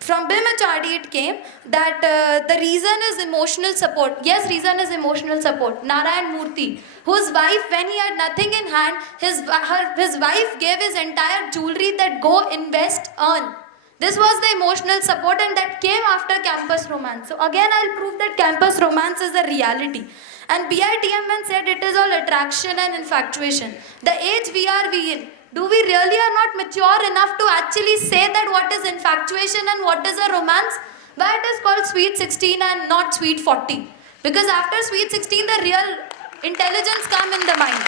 from Bimachadi it came that the reason is emotional support. Yes, reason is emotional support. Narayan Murthy, whose wife, when he had nothing in hand, his wife gave his entire jewelry that go invest, earn. This was the emotional support and that came after campus romance. So again I'll prove that campus romance is a reality. And BITM said it is all attraction and infatuation. The age we are in, do we really are not mature enough to actually say that what is infatuation and what is a romance? Why it is called sweet 16 and not sweet 40? Because after Sweet 16, the real intelligence come in the mind.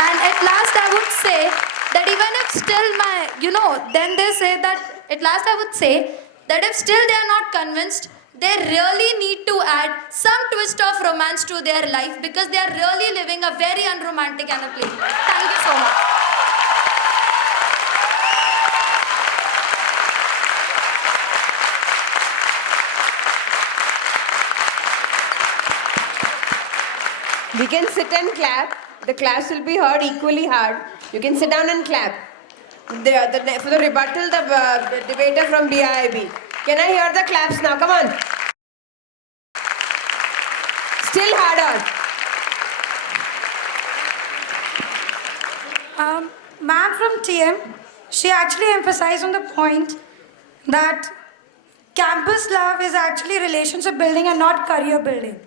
And at last I would say that even if still then they say that, at last I would say that if still they are not convinced, they really need to add some twist of romance to their life, because they are really living a very unromantic and a plain life. Thank you so much. We can sit and clap. The claps will be heard equally hard. You can sit down and clap. For the rebuttal, the debater from BIIB. Can I hear the claps now? Come on. Still harder. Ma'am from TM, she actually emphasized on the point that campus love is actually relationship building and not career building.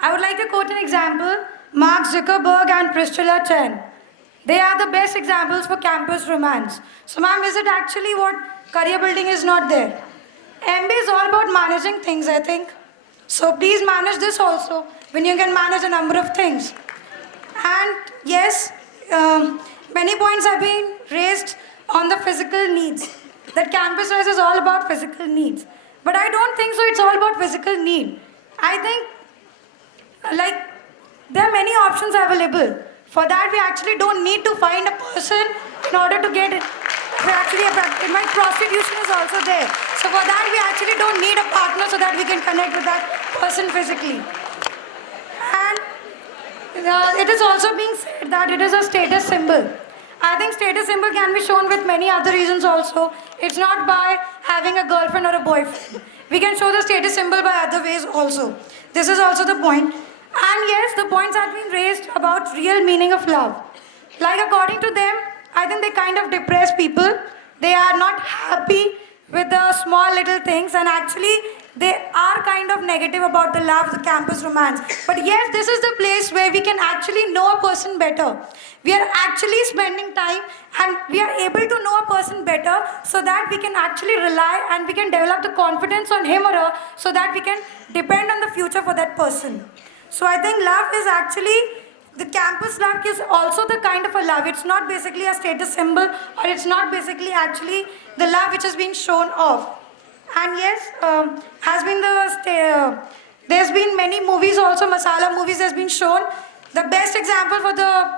I would like to quote an example, Mark Zuckerberg and Priscilla Chen. They are the best examples for campus romance. So ma'am, is it actually what career building is not there? MBA is all about managing things, I think. So please manage this also, when you can manage a number of things. And yes, many points have been raised on the physical needs. That campus life is all about physical needs. But I don't think so it's all about physical need. I think there are many options available. For that, we actually don't need to find a person in order to get it. In my prostitution is also there. So for that, we actually don't need a partner so that we can connect with that person physically. And it is also being said that it is a status symbol. I think status symbol can be shown with many other reasons also. It's not by having a girlfriend or a boyfriend. We can show the status symbol by other ways also. This is also the point. And yes, the points have been raised about real meaning of love. Like according to them, I think they kind of depress people. They are not happy with the small little things, and actually they are kind of negative about the love, the campus romance. But yes, this is the place where we can actually know a person better. We are actually spending time and we are able to know a person better, so that we can actually rely and we can develop the confidence on him or her, so that we can depend on the future for that person. So I think love is actually, the campus love is also the kind of a love. It's not basically a status symbol, or it's not basically actually the love which is being shown off. And yes, there's been many movies also, masala movies has been shown. The best example for the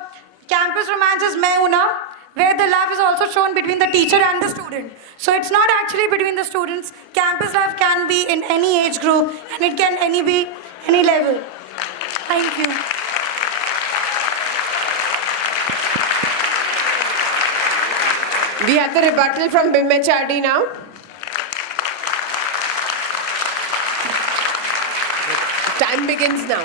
campus romance is Main Hoon Na, where the love is also shown between the teacher and the student. So it's not actually between the students. Campus love can be in any age group, and it can be any level. Thank you. We have the rebuttal from Bimmechardi now. Time begins now.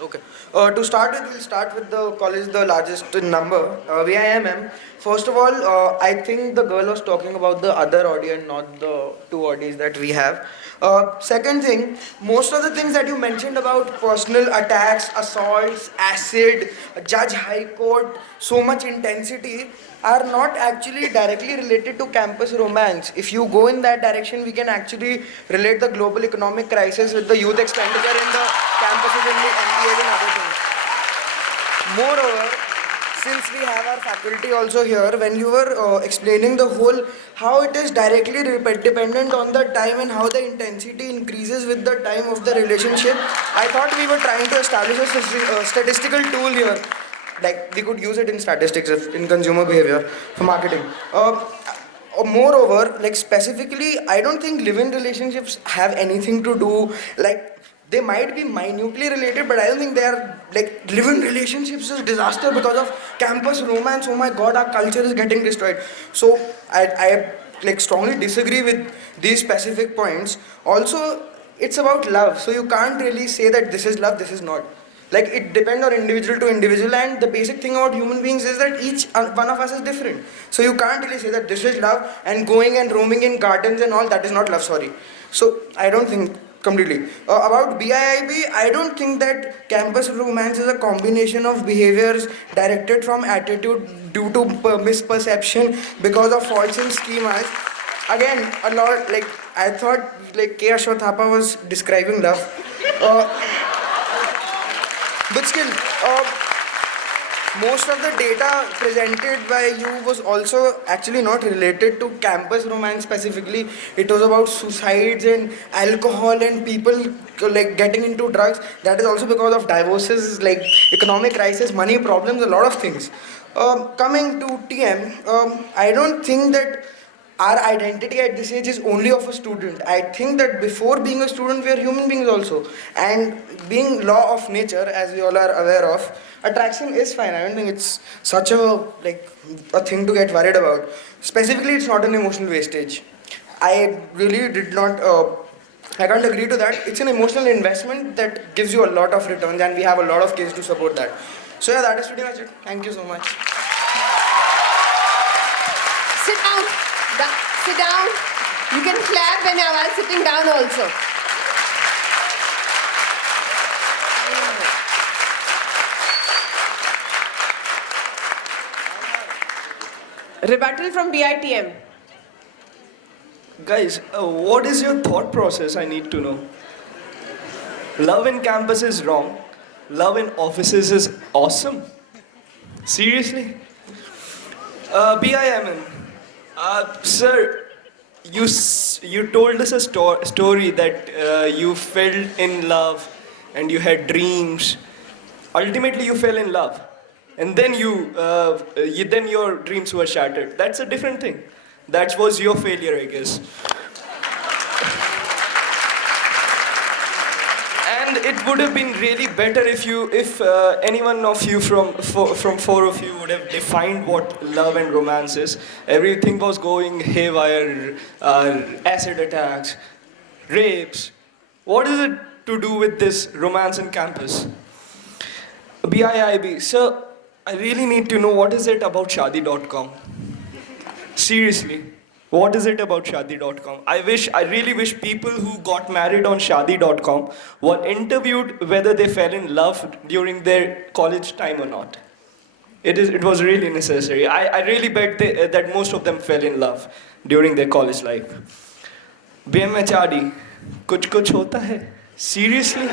Okay. To start with, we'll start with the college, the largest in number, VIMM. First of all, I think the girl was talking about the other audience, not the two audience that we have. Second thing, most of the things that you mentioned about personal attacks, assaults, acid, judge high court, so much intensity, are not actually directly related to campus romance. If you go in that direction, we can actually relate the global economic crisis with the youth expenditure in the campuses, in the MBAs and other things. Moreover, since we have our faculty also here, when you were explaining the whole, how it is directly dependent on the time and how the intensity increases with the time of the relationship, I thought we were trying to establish a statistical tool here. Like we could use it in statistics, in consumer behavior, for marketing. Moreover, like specifically, I don't think live-in relationships have anything to do, like they might be minutely related, but I don't think they are, like live-in relationships is disaster because of campus romance. Oh my god, our culture is getting destroyed. So I like strongly disagree with these specific points. Also, it's about love, so you can't really say that this is love, this is not. Like it depends on individual to individual, and the basic thing about human beings is that each one of us is different. So you can't really say that this is love, and going and roaming in gardens and all, that is not love, sorry. So I don't think completely. About BIIB, I don't think that campus romance is a combination of behaviors directed from attitude due to misperception because of faults in schemas. again, a lot, like, I thought, like, K. Ashwathapa was describing love. Uh, but still, most of the data presented by you was also actually not related to campus romance specifically. It was about suicides and alcohol and people like getting into drugs. That is also because of divorces, like economic crisis, money problems, a lot of things. Coming to TM, I don't think that our identity at this age is only of a student. I think that before being a student, we are human beings also. And being law of nature, as we all are aware of, attraction is fine. I don't think it's such a thing to get worried about. Specifically, it's not an emotional wastage. I really did not. I can't agree to that. It's an emotional investment that gives you a lot of returns, and we have a lot of cases to support that. So yeah, that is pretty much it. Thank you so much. Sit down. Sit down. You can clap when you are sitting down also. Rebuttal from BITM. Guys, what is your thought process? I need to know. Love in campus is wrong. Love in offices is awesome. Seriously? BIMN. Sir, you told us a story that you fell in love and you had dreams. Ultimately, you fell in love, and then then your dreams were shattered. That's a different thing. That was your failure, I guess. And it would have been really better if any one of you from four of you would have defined what love and romance is. Everything was going haywire, acid attacks, rapes. What is it to do with this romance in campus? BIIB, sir, I really need to know what is it about Shadi.com. Seriously. What is it about Shadi.com? I really wish people who got married on Shadi.com were interviewed whether they fell in love during their college time or not. It was really necessary. I really bet that most of them fell in love during their college life. BMHRD, kuch hota hai? Seriously?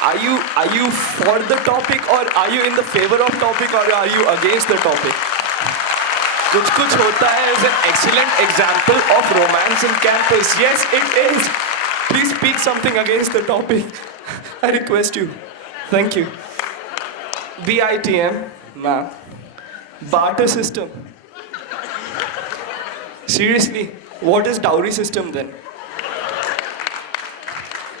Are you for the topic, or are you in the favor of topic, or are you against the topic? Kuch hota hai is an excellent example of romance in campus. Yes, it is. Please speak something against the topic. I request you. Thank you. BITM, ma'am. Barter system. Seriously, what is dowry system then?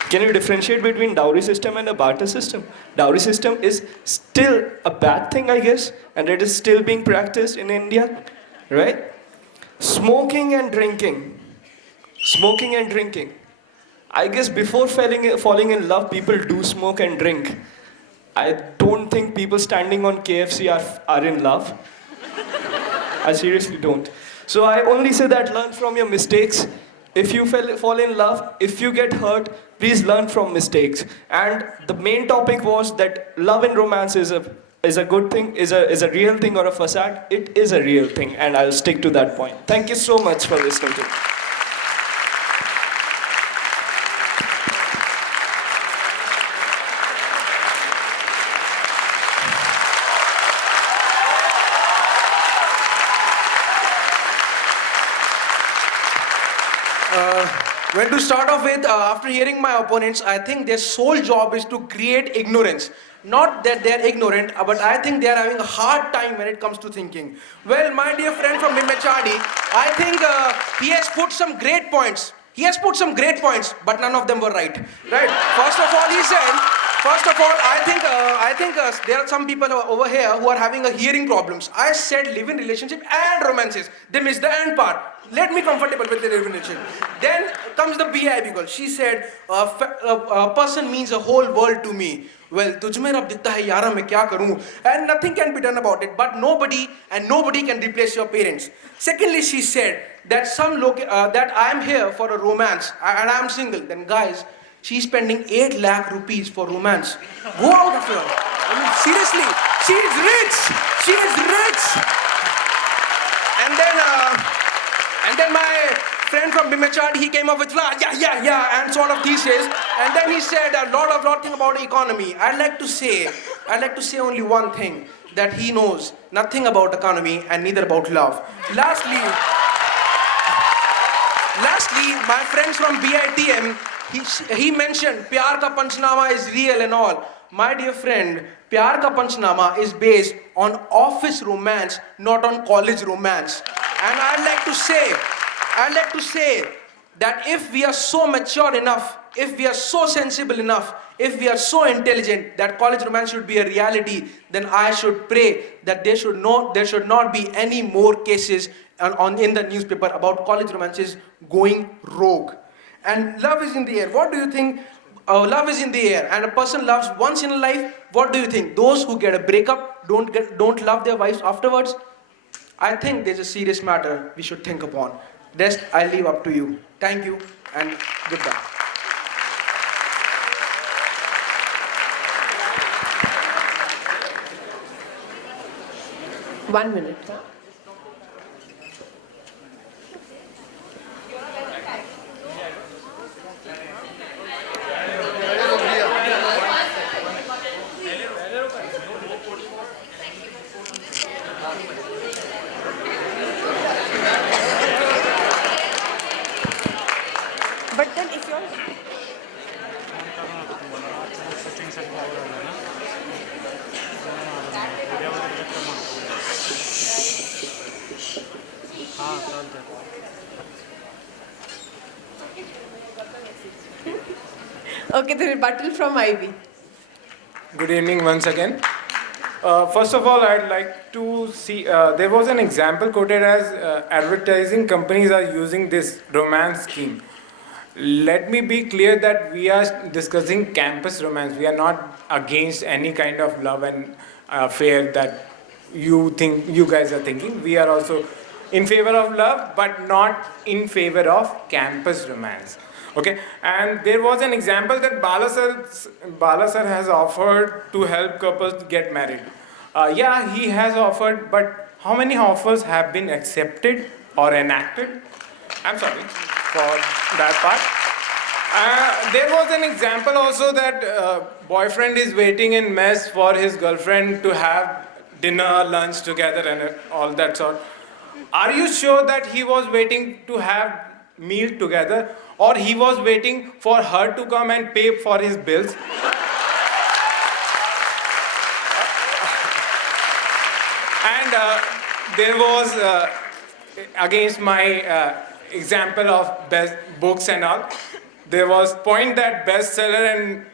Can you differentiate between dowry system and a barter system? Dowry system is still a bad thing, I guess, and it is still being practiced in India, right? Smoking and drinking. Smoking and drinking. I guess before falling in love, people do smoke and drink. I don't think people standing on KFC are in love. I seriously don't. So I only say that learn from your mistakes. If you fall in love, if you get hurt, please learn from mistakes. And the main topic was that love and romance is a good thing, is a real thing or a facade. It is a real thing, and I'll stick to that point. Thank you so much for listening to me. When to start off with, after hearing my opponents, I think their sole job is to create ignorance. Not that they're ignorant, but I think they're having a hard time when it comes to thinking. Well, my dear friend from Mimechadi, I think he has put some great points. But none of them were right. Right? First of all, he said, I think there are some people over here who are having a hearing problems. I said live-in relationship and romances. They missed the end part. Let me comfortable with the live-in relationship. Then comes the BIB girl. She said, a person means a whole world to me. Well, tujhme rab dikhta hai yara, main kya karun? And nothing can be done about it. But nobody can replace your parents. Secondly, she said that that I am here for a romance and I am single. Then guys, she's spending 8 lakh rupees for romance. Go out of here. I mean, seriously, she is rich. And then then my friend from Bimechad, he came up with yeah, and sort of thesis. And then he said a lot thing about economy. I'd like to say only one thing, that he knows nothing about economy and neither about love. Lastly, my friends from BITM, he mentioned Pyar Ka Panchnama is real and all. My dear friend, Pyar Ka Panchnama is based on office romance, not on college romance. And I'd like to say that if we are so mature enough, if we are so sensible enough, if we are so intelligent that college romance should be a reality, then I should pray that there should not be any more cases in the newspaper about college romances going rogue. And love is in the air. What do you think? Love is in the air, and a person loves once in a life. What do you think? Those who get a breakup don't love their wives afterwards? I think there's a serious matter we should think upon. Rest I leave up to you. Thank you and goodbye. One minute. But then if you're... Okay, the rebuttal from Ivy. Good evening once again. First of all, I'd like to see, there was an example quoted as advertising companies are using this romance scheme. Let me be clear that we are discussing campus romance. We are not against any kind of love and affair that you guys are thinking. We are also in favor of love, but not in favor of campus romance. Okay, and there was an example that Bala sir has offered to help couples get married. Yeah, he has offered, but how many offers have been accepted or enacted? I'm sorry for that part. There was an example also that boyfriend is waiting in mess for his girlfriend to have dinner, lunch together and all that sort. Are you sure that he was waiting to have meal together, or he was waiting for her to come and pay for his bills? And there was, against my example of best books and all, there was point that bestseller and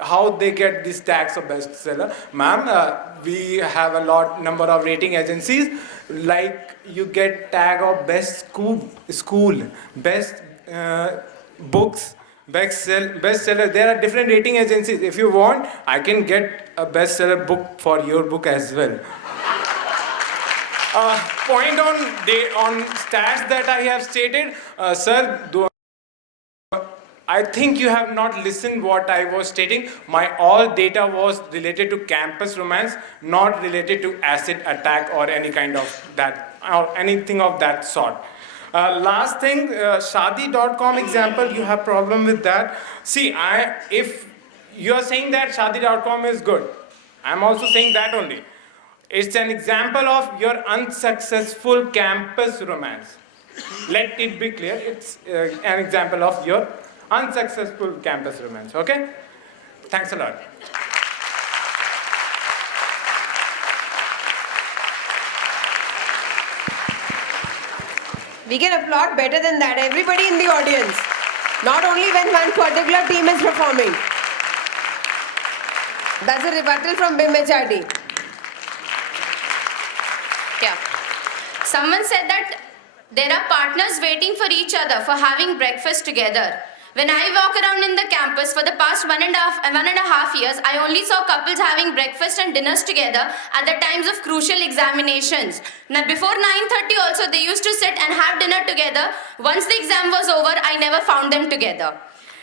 how they get these tags of bestseller. Ma'am, we have a number of rating agencies, like you get tag of best school, best books, bestseller. There are different rating agencies. If you want, I can get a bestseller book for your book as well. Point on stats that I have stated, sir. I think you have not listened what I was stating. My all data was related to campus romance, not related to acid attack or any kind of that or anything of that sort. Last thing, Shadi.com example, you have problem with that. See, if you are saying that Shadi.com is good, I'm also saying that only. It's an example of your unsuccessful campus romance. Let it be clear, it's an example of your unsuccessful campus romance, okay? Thanks a lot. We can applaud better than that. Everybody in the audience. Not only when one particular team is performing. That's a rebuttal from Bimechadi. Yeah. Someone said that there are partners waiting for each other for having breakfast together. When I walk around in the campus for the past one and a half years, I only saw couples having breakfast and dinners together at the times of crucial examinations. Now, before 9:30 also, they used to sit and have dinner together. Once the exam was over, I never found them together.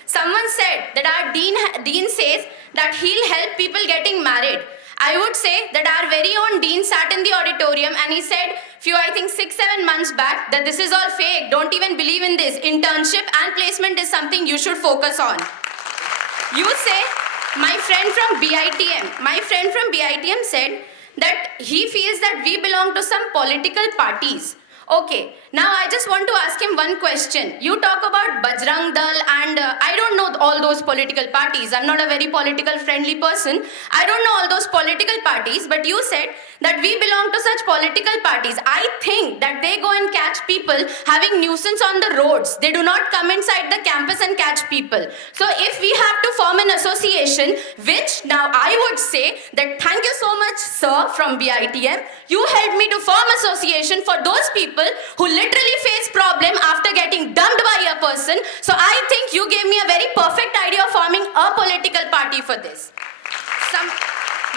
Someone said that our dean says that he'll help people getting married. I would say that our very own dean sat in the auditorium and he said, I think 6-7 months back, that this is all fake. Don't even believe in this. Internship and placement is something you should focus on. You say, my friend from BITM said that he feels that we belong to some political parties. Okay, now I just want to ask him one question. You talk about Bajrang Dal and I don't know all those political parties. I'm not a very political friendly person. I don't know all those political parties, but you said that we belong to such political parties. I think that they go and catch people having nuisance on the roads. They do not come inside the campus and catch people. So if we have to form an association, which now I would say that thank you so much, sir, from BITM. You helped me to form association for those people who literally face problem after getting dumped by a person. So I think you gave me a very perfect idea of forming a political party for this.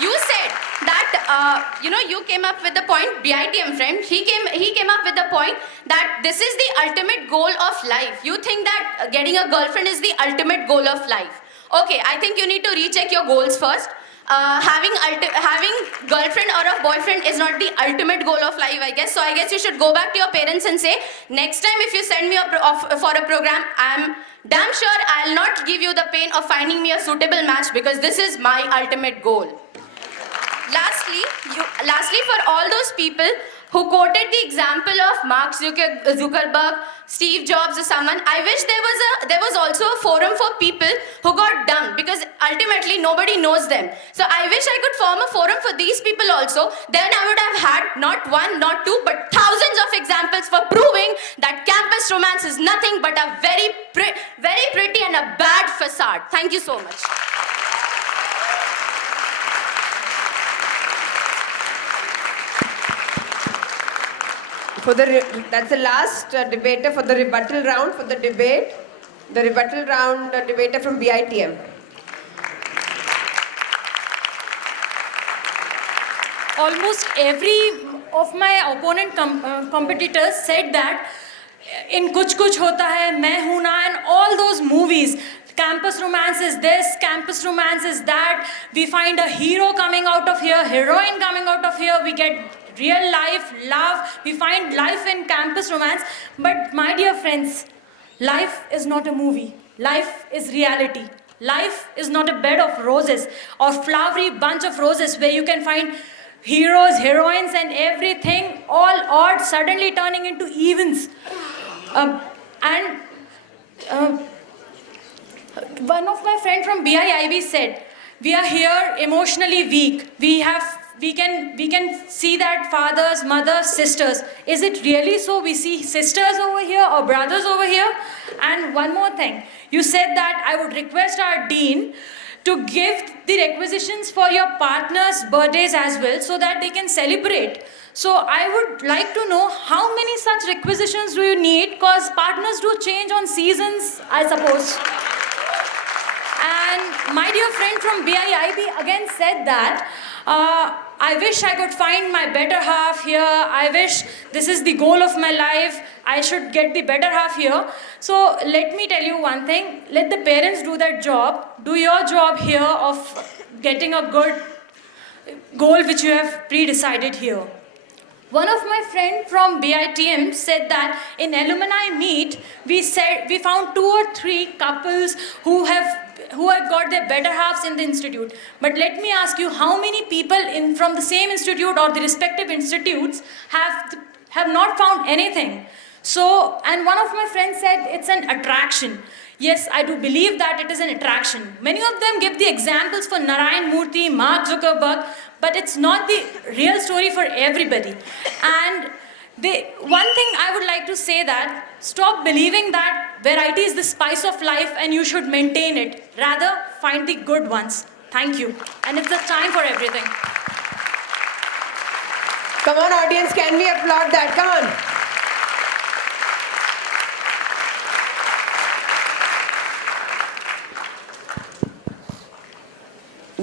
You said that, you came up with the point, BITM friend, he came up with the point that this is the ultimate goal of life. You think that getting a girlfriend is the ultimate goal of life. Okay, I think you need to recheck your goals first. Having girlfriend or a boyfriend is not the ultimate goal of life, I guess. So I guess you should go back to your parents and say, next time if you send me for a program, I'm damn sure I'll not give you the pain of finding me a suitable match because this is my ultimate goal. Lastly, for all those people who quoted the example of Mark Zuckerberg, Steve Jobs or someone, I wish there was also a forum for people who got dumped because ultimately nobody knows them. So I wish I could form a forum for these people also. Then I would have had not one, not two, but thousands of examples for proving that campus romance is nothing but a very pretty and a bad facade. Thank you so much. That's the last debater for the rebuttal round for the debate. The rebuttal round debater from BITM. Almost every of my opponent competitors said that in Kuch Kuch Hota Hai, Main Hoon Na, and all those movies, campus romance is this, campus romance is that. We find a hero coming out of here, heroine coming out of here, we get real life love, we find life in campus romance. But my dear friends, life is not a movie. Life is reality. Life is not a bed of roses or flowery bunch of roses where you can find heroes, heroines and everything, all odds suddenly turning into evens. One of my friends from BIIB said, we are here emotionally weak. We can see that fathers, mothers, sisters. Is it really so? We see sisters over here or brothers over here? And one more thing. You said that I would request our dean to give the requisitions for your partner's birthdays as well so that they can celebrate. So I would like to know how many such requisitions do you need, because partners do change on seasons, I suppose. And my dear friend from BIIB again said that I wish I could find my better half here. I wish this is the goal of my life. I should get the better half here. So let me tell you one thing. Let the parents do their job. Do your job here of getting a good goal which you have pre-decided here. One of my friends from BITM said that in alumni meet, we found 2 or 3 couples who have got their better halves in the institute. But let me ask you, how many people from the same institute or the respective institutes have not found anything? So, and one of my friends said it's an attraction. Yes, I do believe that it is an attraction. Many of them give the examples for Narayan Murthy, Mark Zuckerberg, but it's not the real story for everybody. And one thing I would like to say that, stop believing that variety is the spice of life and you should maintain it. Rather, find the good ones. Thank you. And it's the time for everything. Come on, audience, can we applaud that? Come on.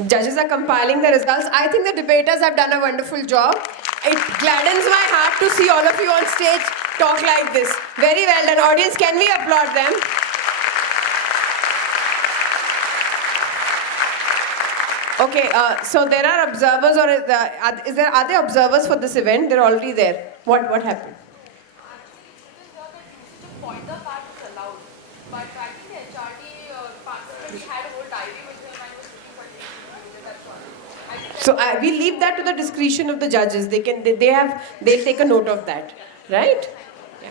Judges are compiling the results. I think the debaters have done a wonderful job. It gladdens my heart to see all of you on stage talk like this. Very well done. Audience, can we applaud them? Okay, so there are observers, or are there observers for this event? They're already there. What happened? Pointer card is allowed, but I think the HRD participant had a whole diary with him and was looking for things. That's all. I think So we leave that to the discretion of the judges. They'll take a note of that, right? Yeah.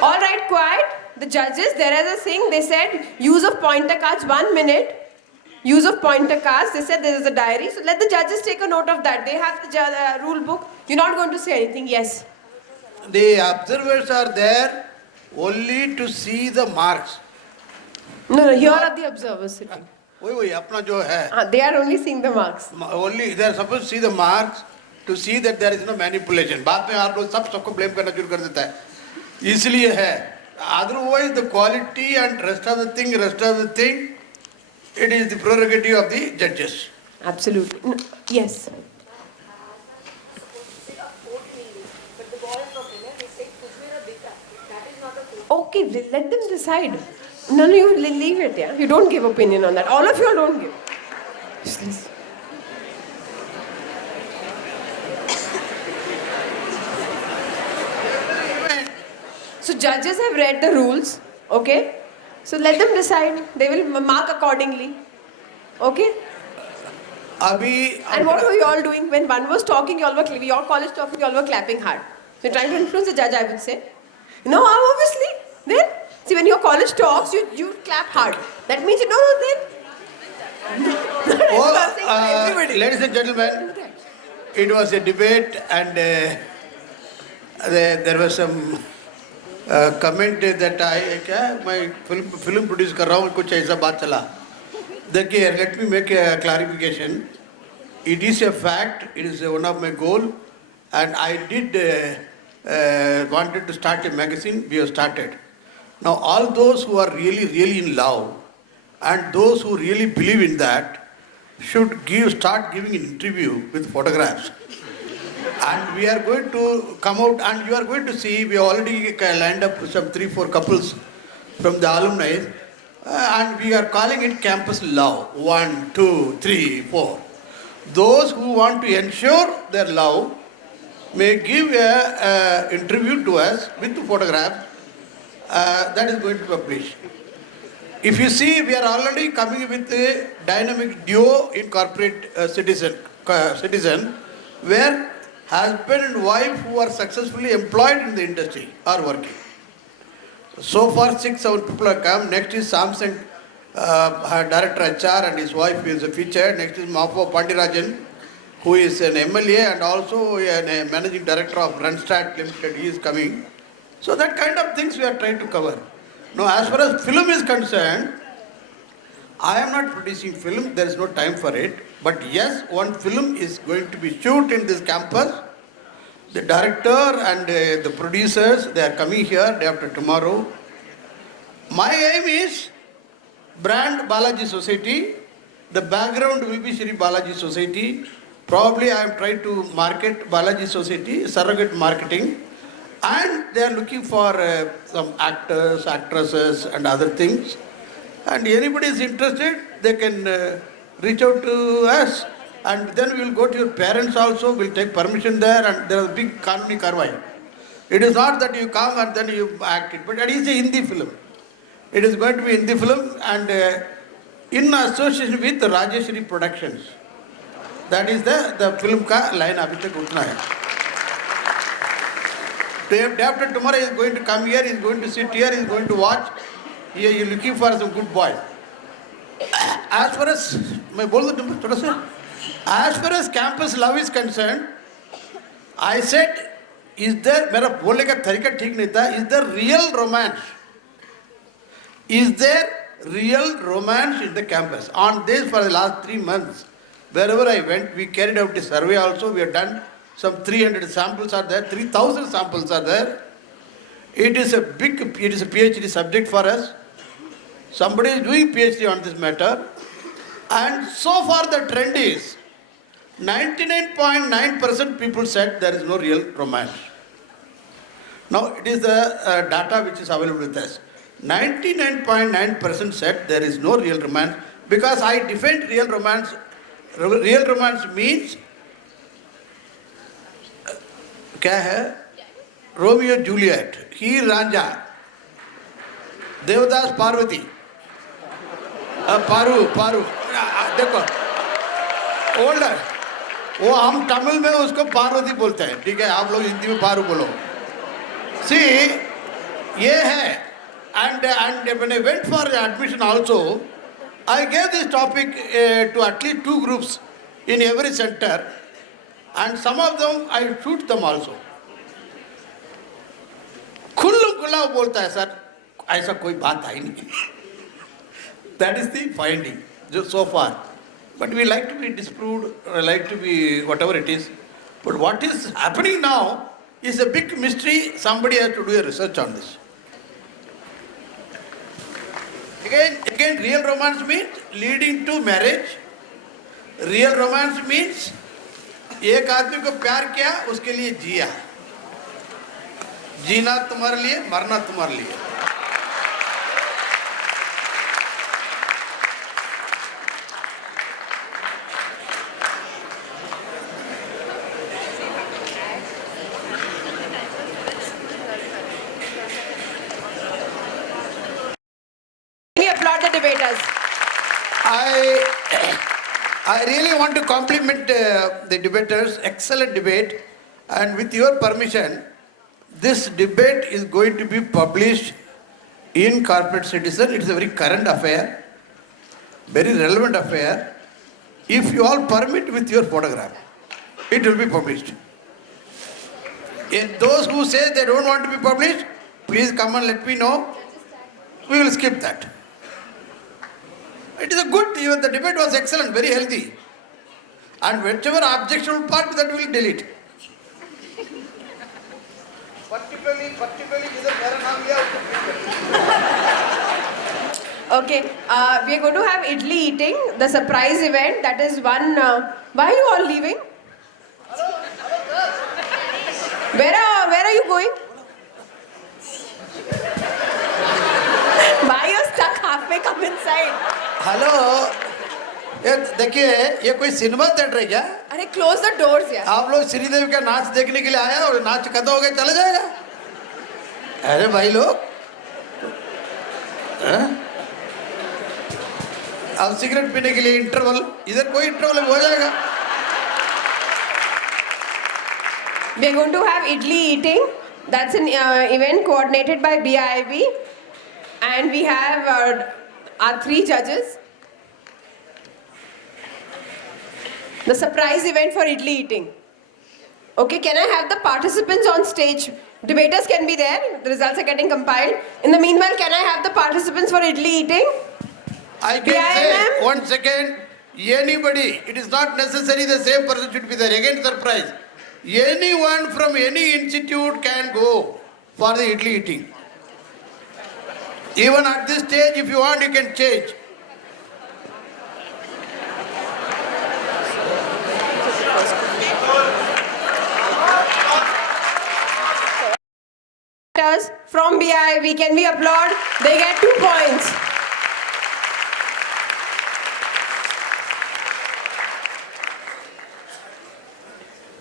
All right, quiet. The judges, there is a thing. They said use of pointer cards, 1 minute. Use of pointer cards. They said there is a diary. So let the judges take a note of that. They have the rule book. You're not going to say anything. Yes. The observers are there only to see the marks. No, here are the observers sitting. वही अपना जो है They are only seeing the marks. only they are supposed to see the marks to see that there is no manipulation. बाद में आप लोग सबको blame करना शुरू कर देता है. इसलिए है. Otherwise the quality and rest of the thing, it is the prerogative of the judges. Absolutely. No, yes. Okay, let them decide. No, you leave it, yeah. You don't give opinion on that. All of you all don't give. Just listen. So judges have read the rules, okay? So let them decide. They will mark accordingly. Okay? अभी And what were you all doing? When one was talking, you all were your college talking, you all were clapping hard. So you're trying to influence the judge, I would say. No, obviously. Then, see, when your college talks, you clap hard. That means you know then. Ladies and gentlemen, it was a debate and there was some comment that मैं film produce कर रहा हूँ कुछ ऐसा बात चला. देखिए, let me make a clarification. It is a fact. It is one of my goal, and I did wanted to start a magazine. We have started. Now, all those who are really in love, and those who really believe in that, should start giving an interview with photographs. And we are going to come out, and you are going to see. We already lined up some 3-4 couples from the alumni. And we are calling it campus love. 1, 2, 3, 4. Those who want to ensure their love may give a interview to us with the photograph that is going to be published. If you see, we are already coming with a dynamic duo in corporate citizen, where husband and wife who are successfully employed in the industry are working. So far, 6-7 people have come. Next is Samsung Director HR and his wife is featured. Next is Mapo Pandirajan, who is an MLA and also a Managing Director of Randstad Limited. He is coming. So that kind of things we are trying to cover. Now, as far as film is concerned, I am not producing film. There is no time for it. But yes, one film is going to be shoot in this campus. The director and the producers, they are coming here day after tomorrow. My aim is brand Balaji Society. The background will be Shri Balaji Society. Probably I am trying to market Balaji Society, surrogate marketing. And they are looking for some actors, actresses and other things. And anybody is interested, they can reach out to us. And then we will go to your parents also, we will take permission there, and there is a big Kanuni Karwai. It is not that you come and then you act it, but it is a Hindi film. It is going to be Hindi film and in association with Rajeshri Productions. That is the film ka line abhi tak utna hai. Day after tomorrow he is going to come here, he is going to sit here, he is going to watch. He is looking for some good boy. As far as, as far as campus love is concerned, I said, is there, मेरा बोलने का तरीका ठीक नहीं था, is there real romance? Is there real romance in the campus? On this, for the last 3 months, wherever I went, we carried out a survey also. We have done some 300 samples are there, 3,000 samples are there. It is a PhD subject for us. Somebody is doing PhD on this matter. And so far the trend is 99.9% people said there is no real romance. Now it is the data which is available with us. 99.9% said there is no real romance. because I defend real romance. Real romance means क्या है? Romeo Juliet, he Ranja, Devdas Parvati, Paru, देखो, older, वो हम तमिल में उसको पार्वती बोलते हैं, ठीक है? आप लोग हिंदी में पारू बोलो. See, ये है, and when I went for admission also, I gave this topic to at least 2 groups in every center, and some of them I shoot them also. खुल्लम खुल्ला बोलता है सर, ऐसा कोई बात आई नहीं. That is the finding so far. But we like to be disproved, like to be whatever it is. But what is happening now is a big mystery. Somebody has to do a research on this. Again, real romance means leading to marriage. Real romance means एक आदमी को प्यार किया, उसके लिए जिया. जीना तुम्हारे लिए, मरना तुम्हारे लिए. We applaud the debaters. I really want to compliment the debaters. Excellent debate. And with your permission, this debate is going to be published in Corporate Citizen. It is a very current affair, very relevant affair. If you all permit with your photograph, it will be published. If those who say they don't want to be published, please come and let me know. We will skip that. It is a good, the debate was excellent, very healthy. And whichever objectionable part, that we will delete. Particularly, either मेरा नाम लिया Okay, we are going to have idli eating, the surprise event. That is one. Why are you all leaving? Where are you going? Why you're stuck halfway? Come inside. Hello, ये देखिए, ये कोई cinema theatre है क्या? अरे close the doors यार. आप लोग श्रीदेवी का नाच देखने के लिए आए और नाच खत्म हो गया चला जाएगा? अरे भाई लोग, अब सिगरेट पीने के लिए इंटरवल, इधर कोई इंटरवल हो जाएगा? We are going to have idli eating. That's an event coordinated by BIB, and we have our 3 judges. The surprise event for idli eating. Okay, can I have the participants on stage? Debaters can be there. The results are getting compiled. In the meanwhile, can I have the participants for idli eating? I can say, 1 second, anybody, it is not necessary the same person should be there. Again, surprise. Anyone from any institute can go for the idli eating. Even at this stage, if you want, you can change. From BIB, can we applaud? They get 2 points.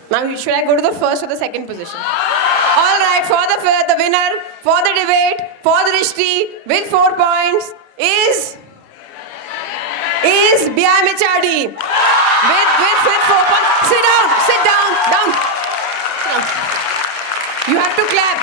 Now, should I go to the first or the second position? All right, for the winner, for the debate, for the Drishti, with 4 points, is B.I. Michadi. With 4 points. Sit down. You have to clap.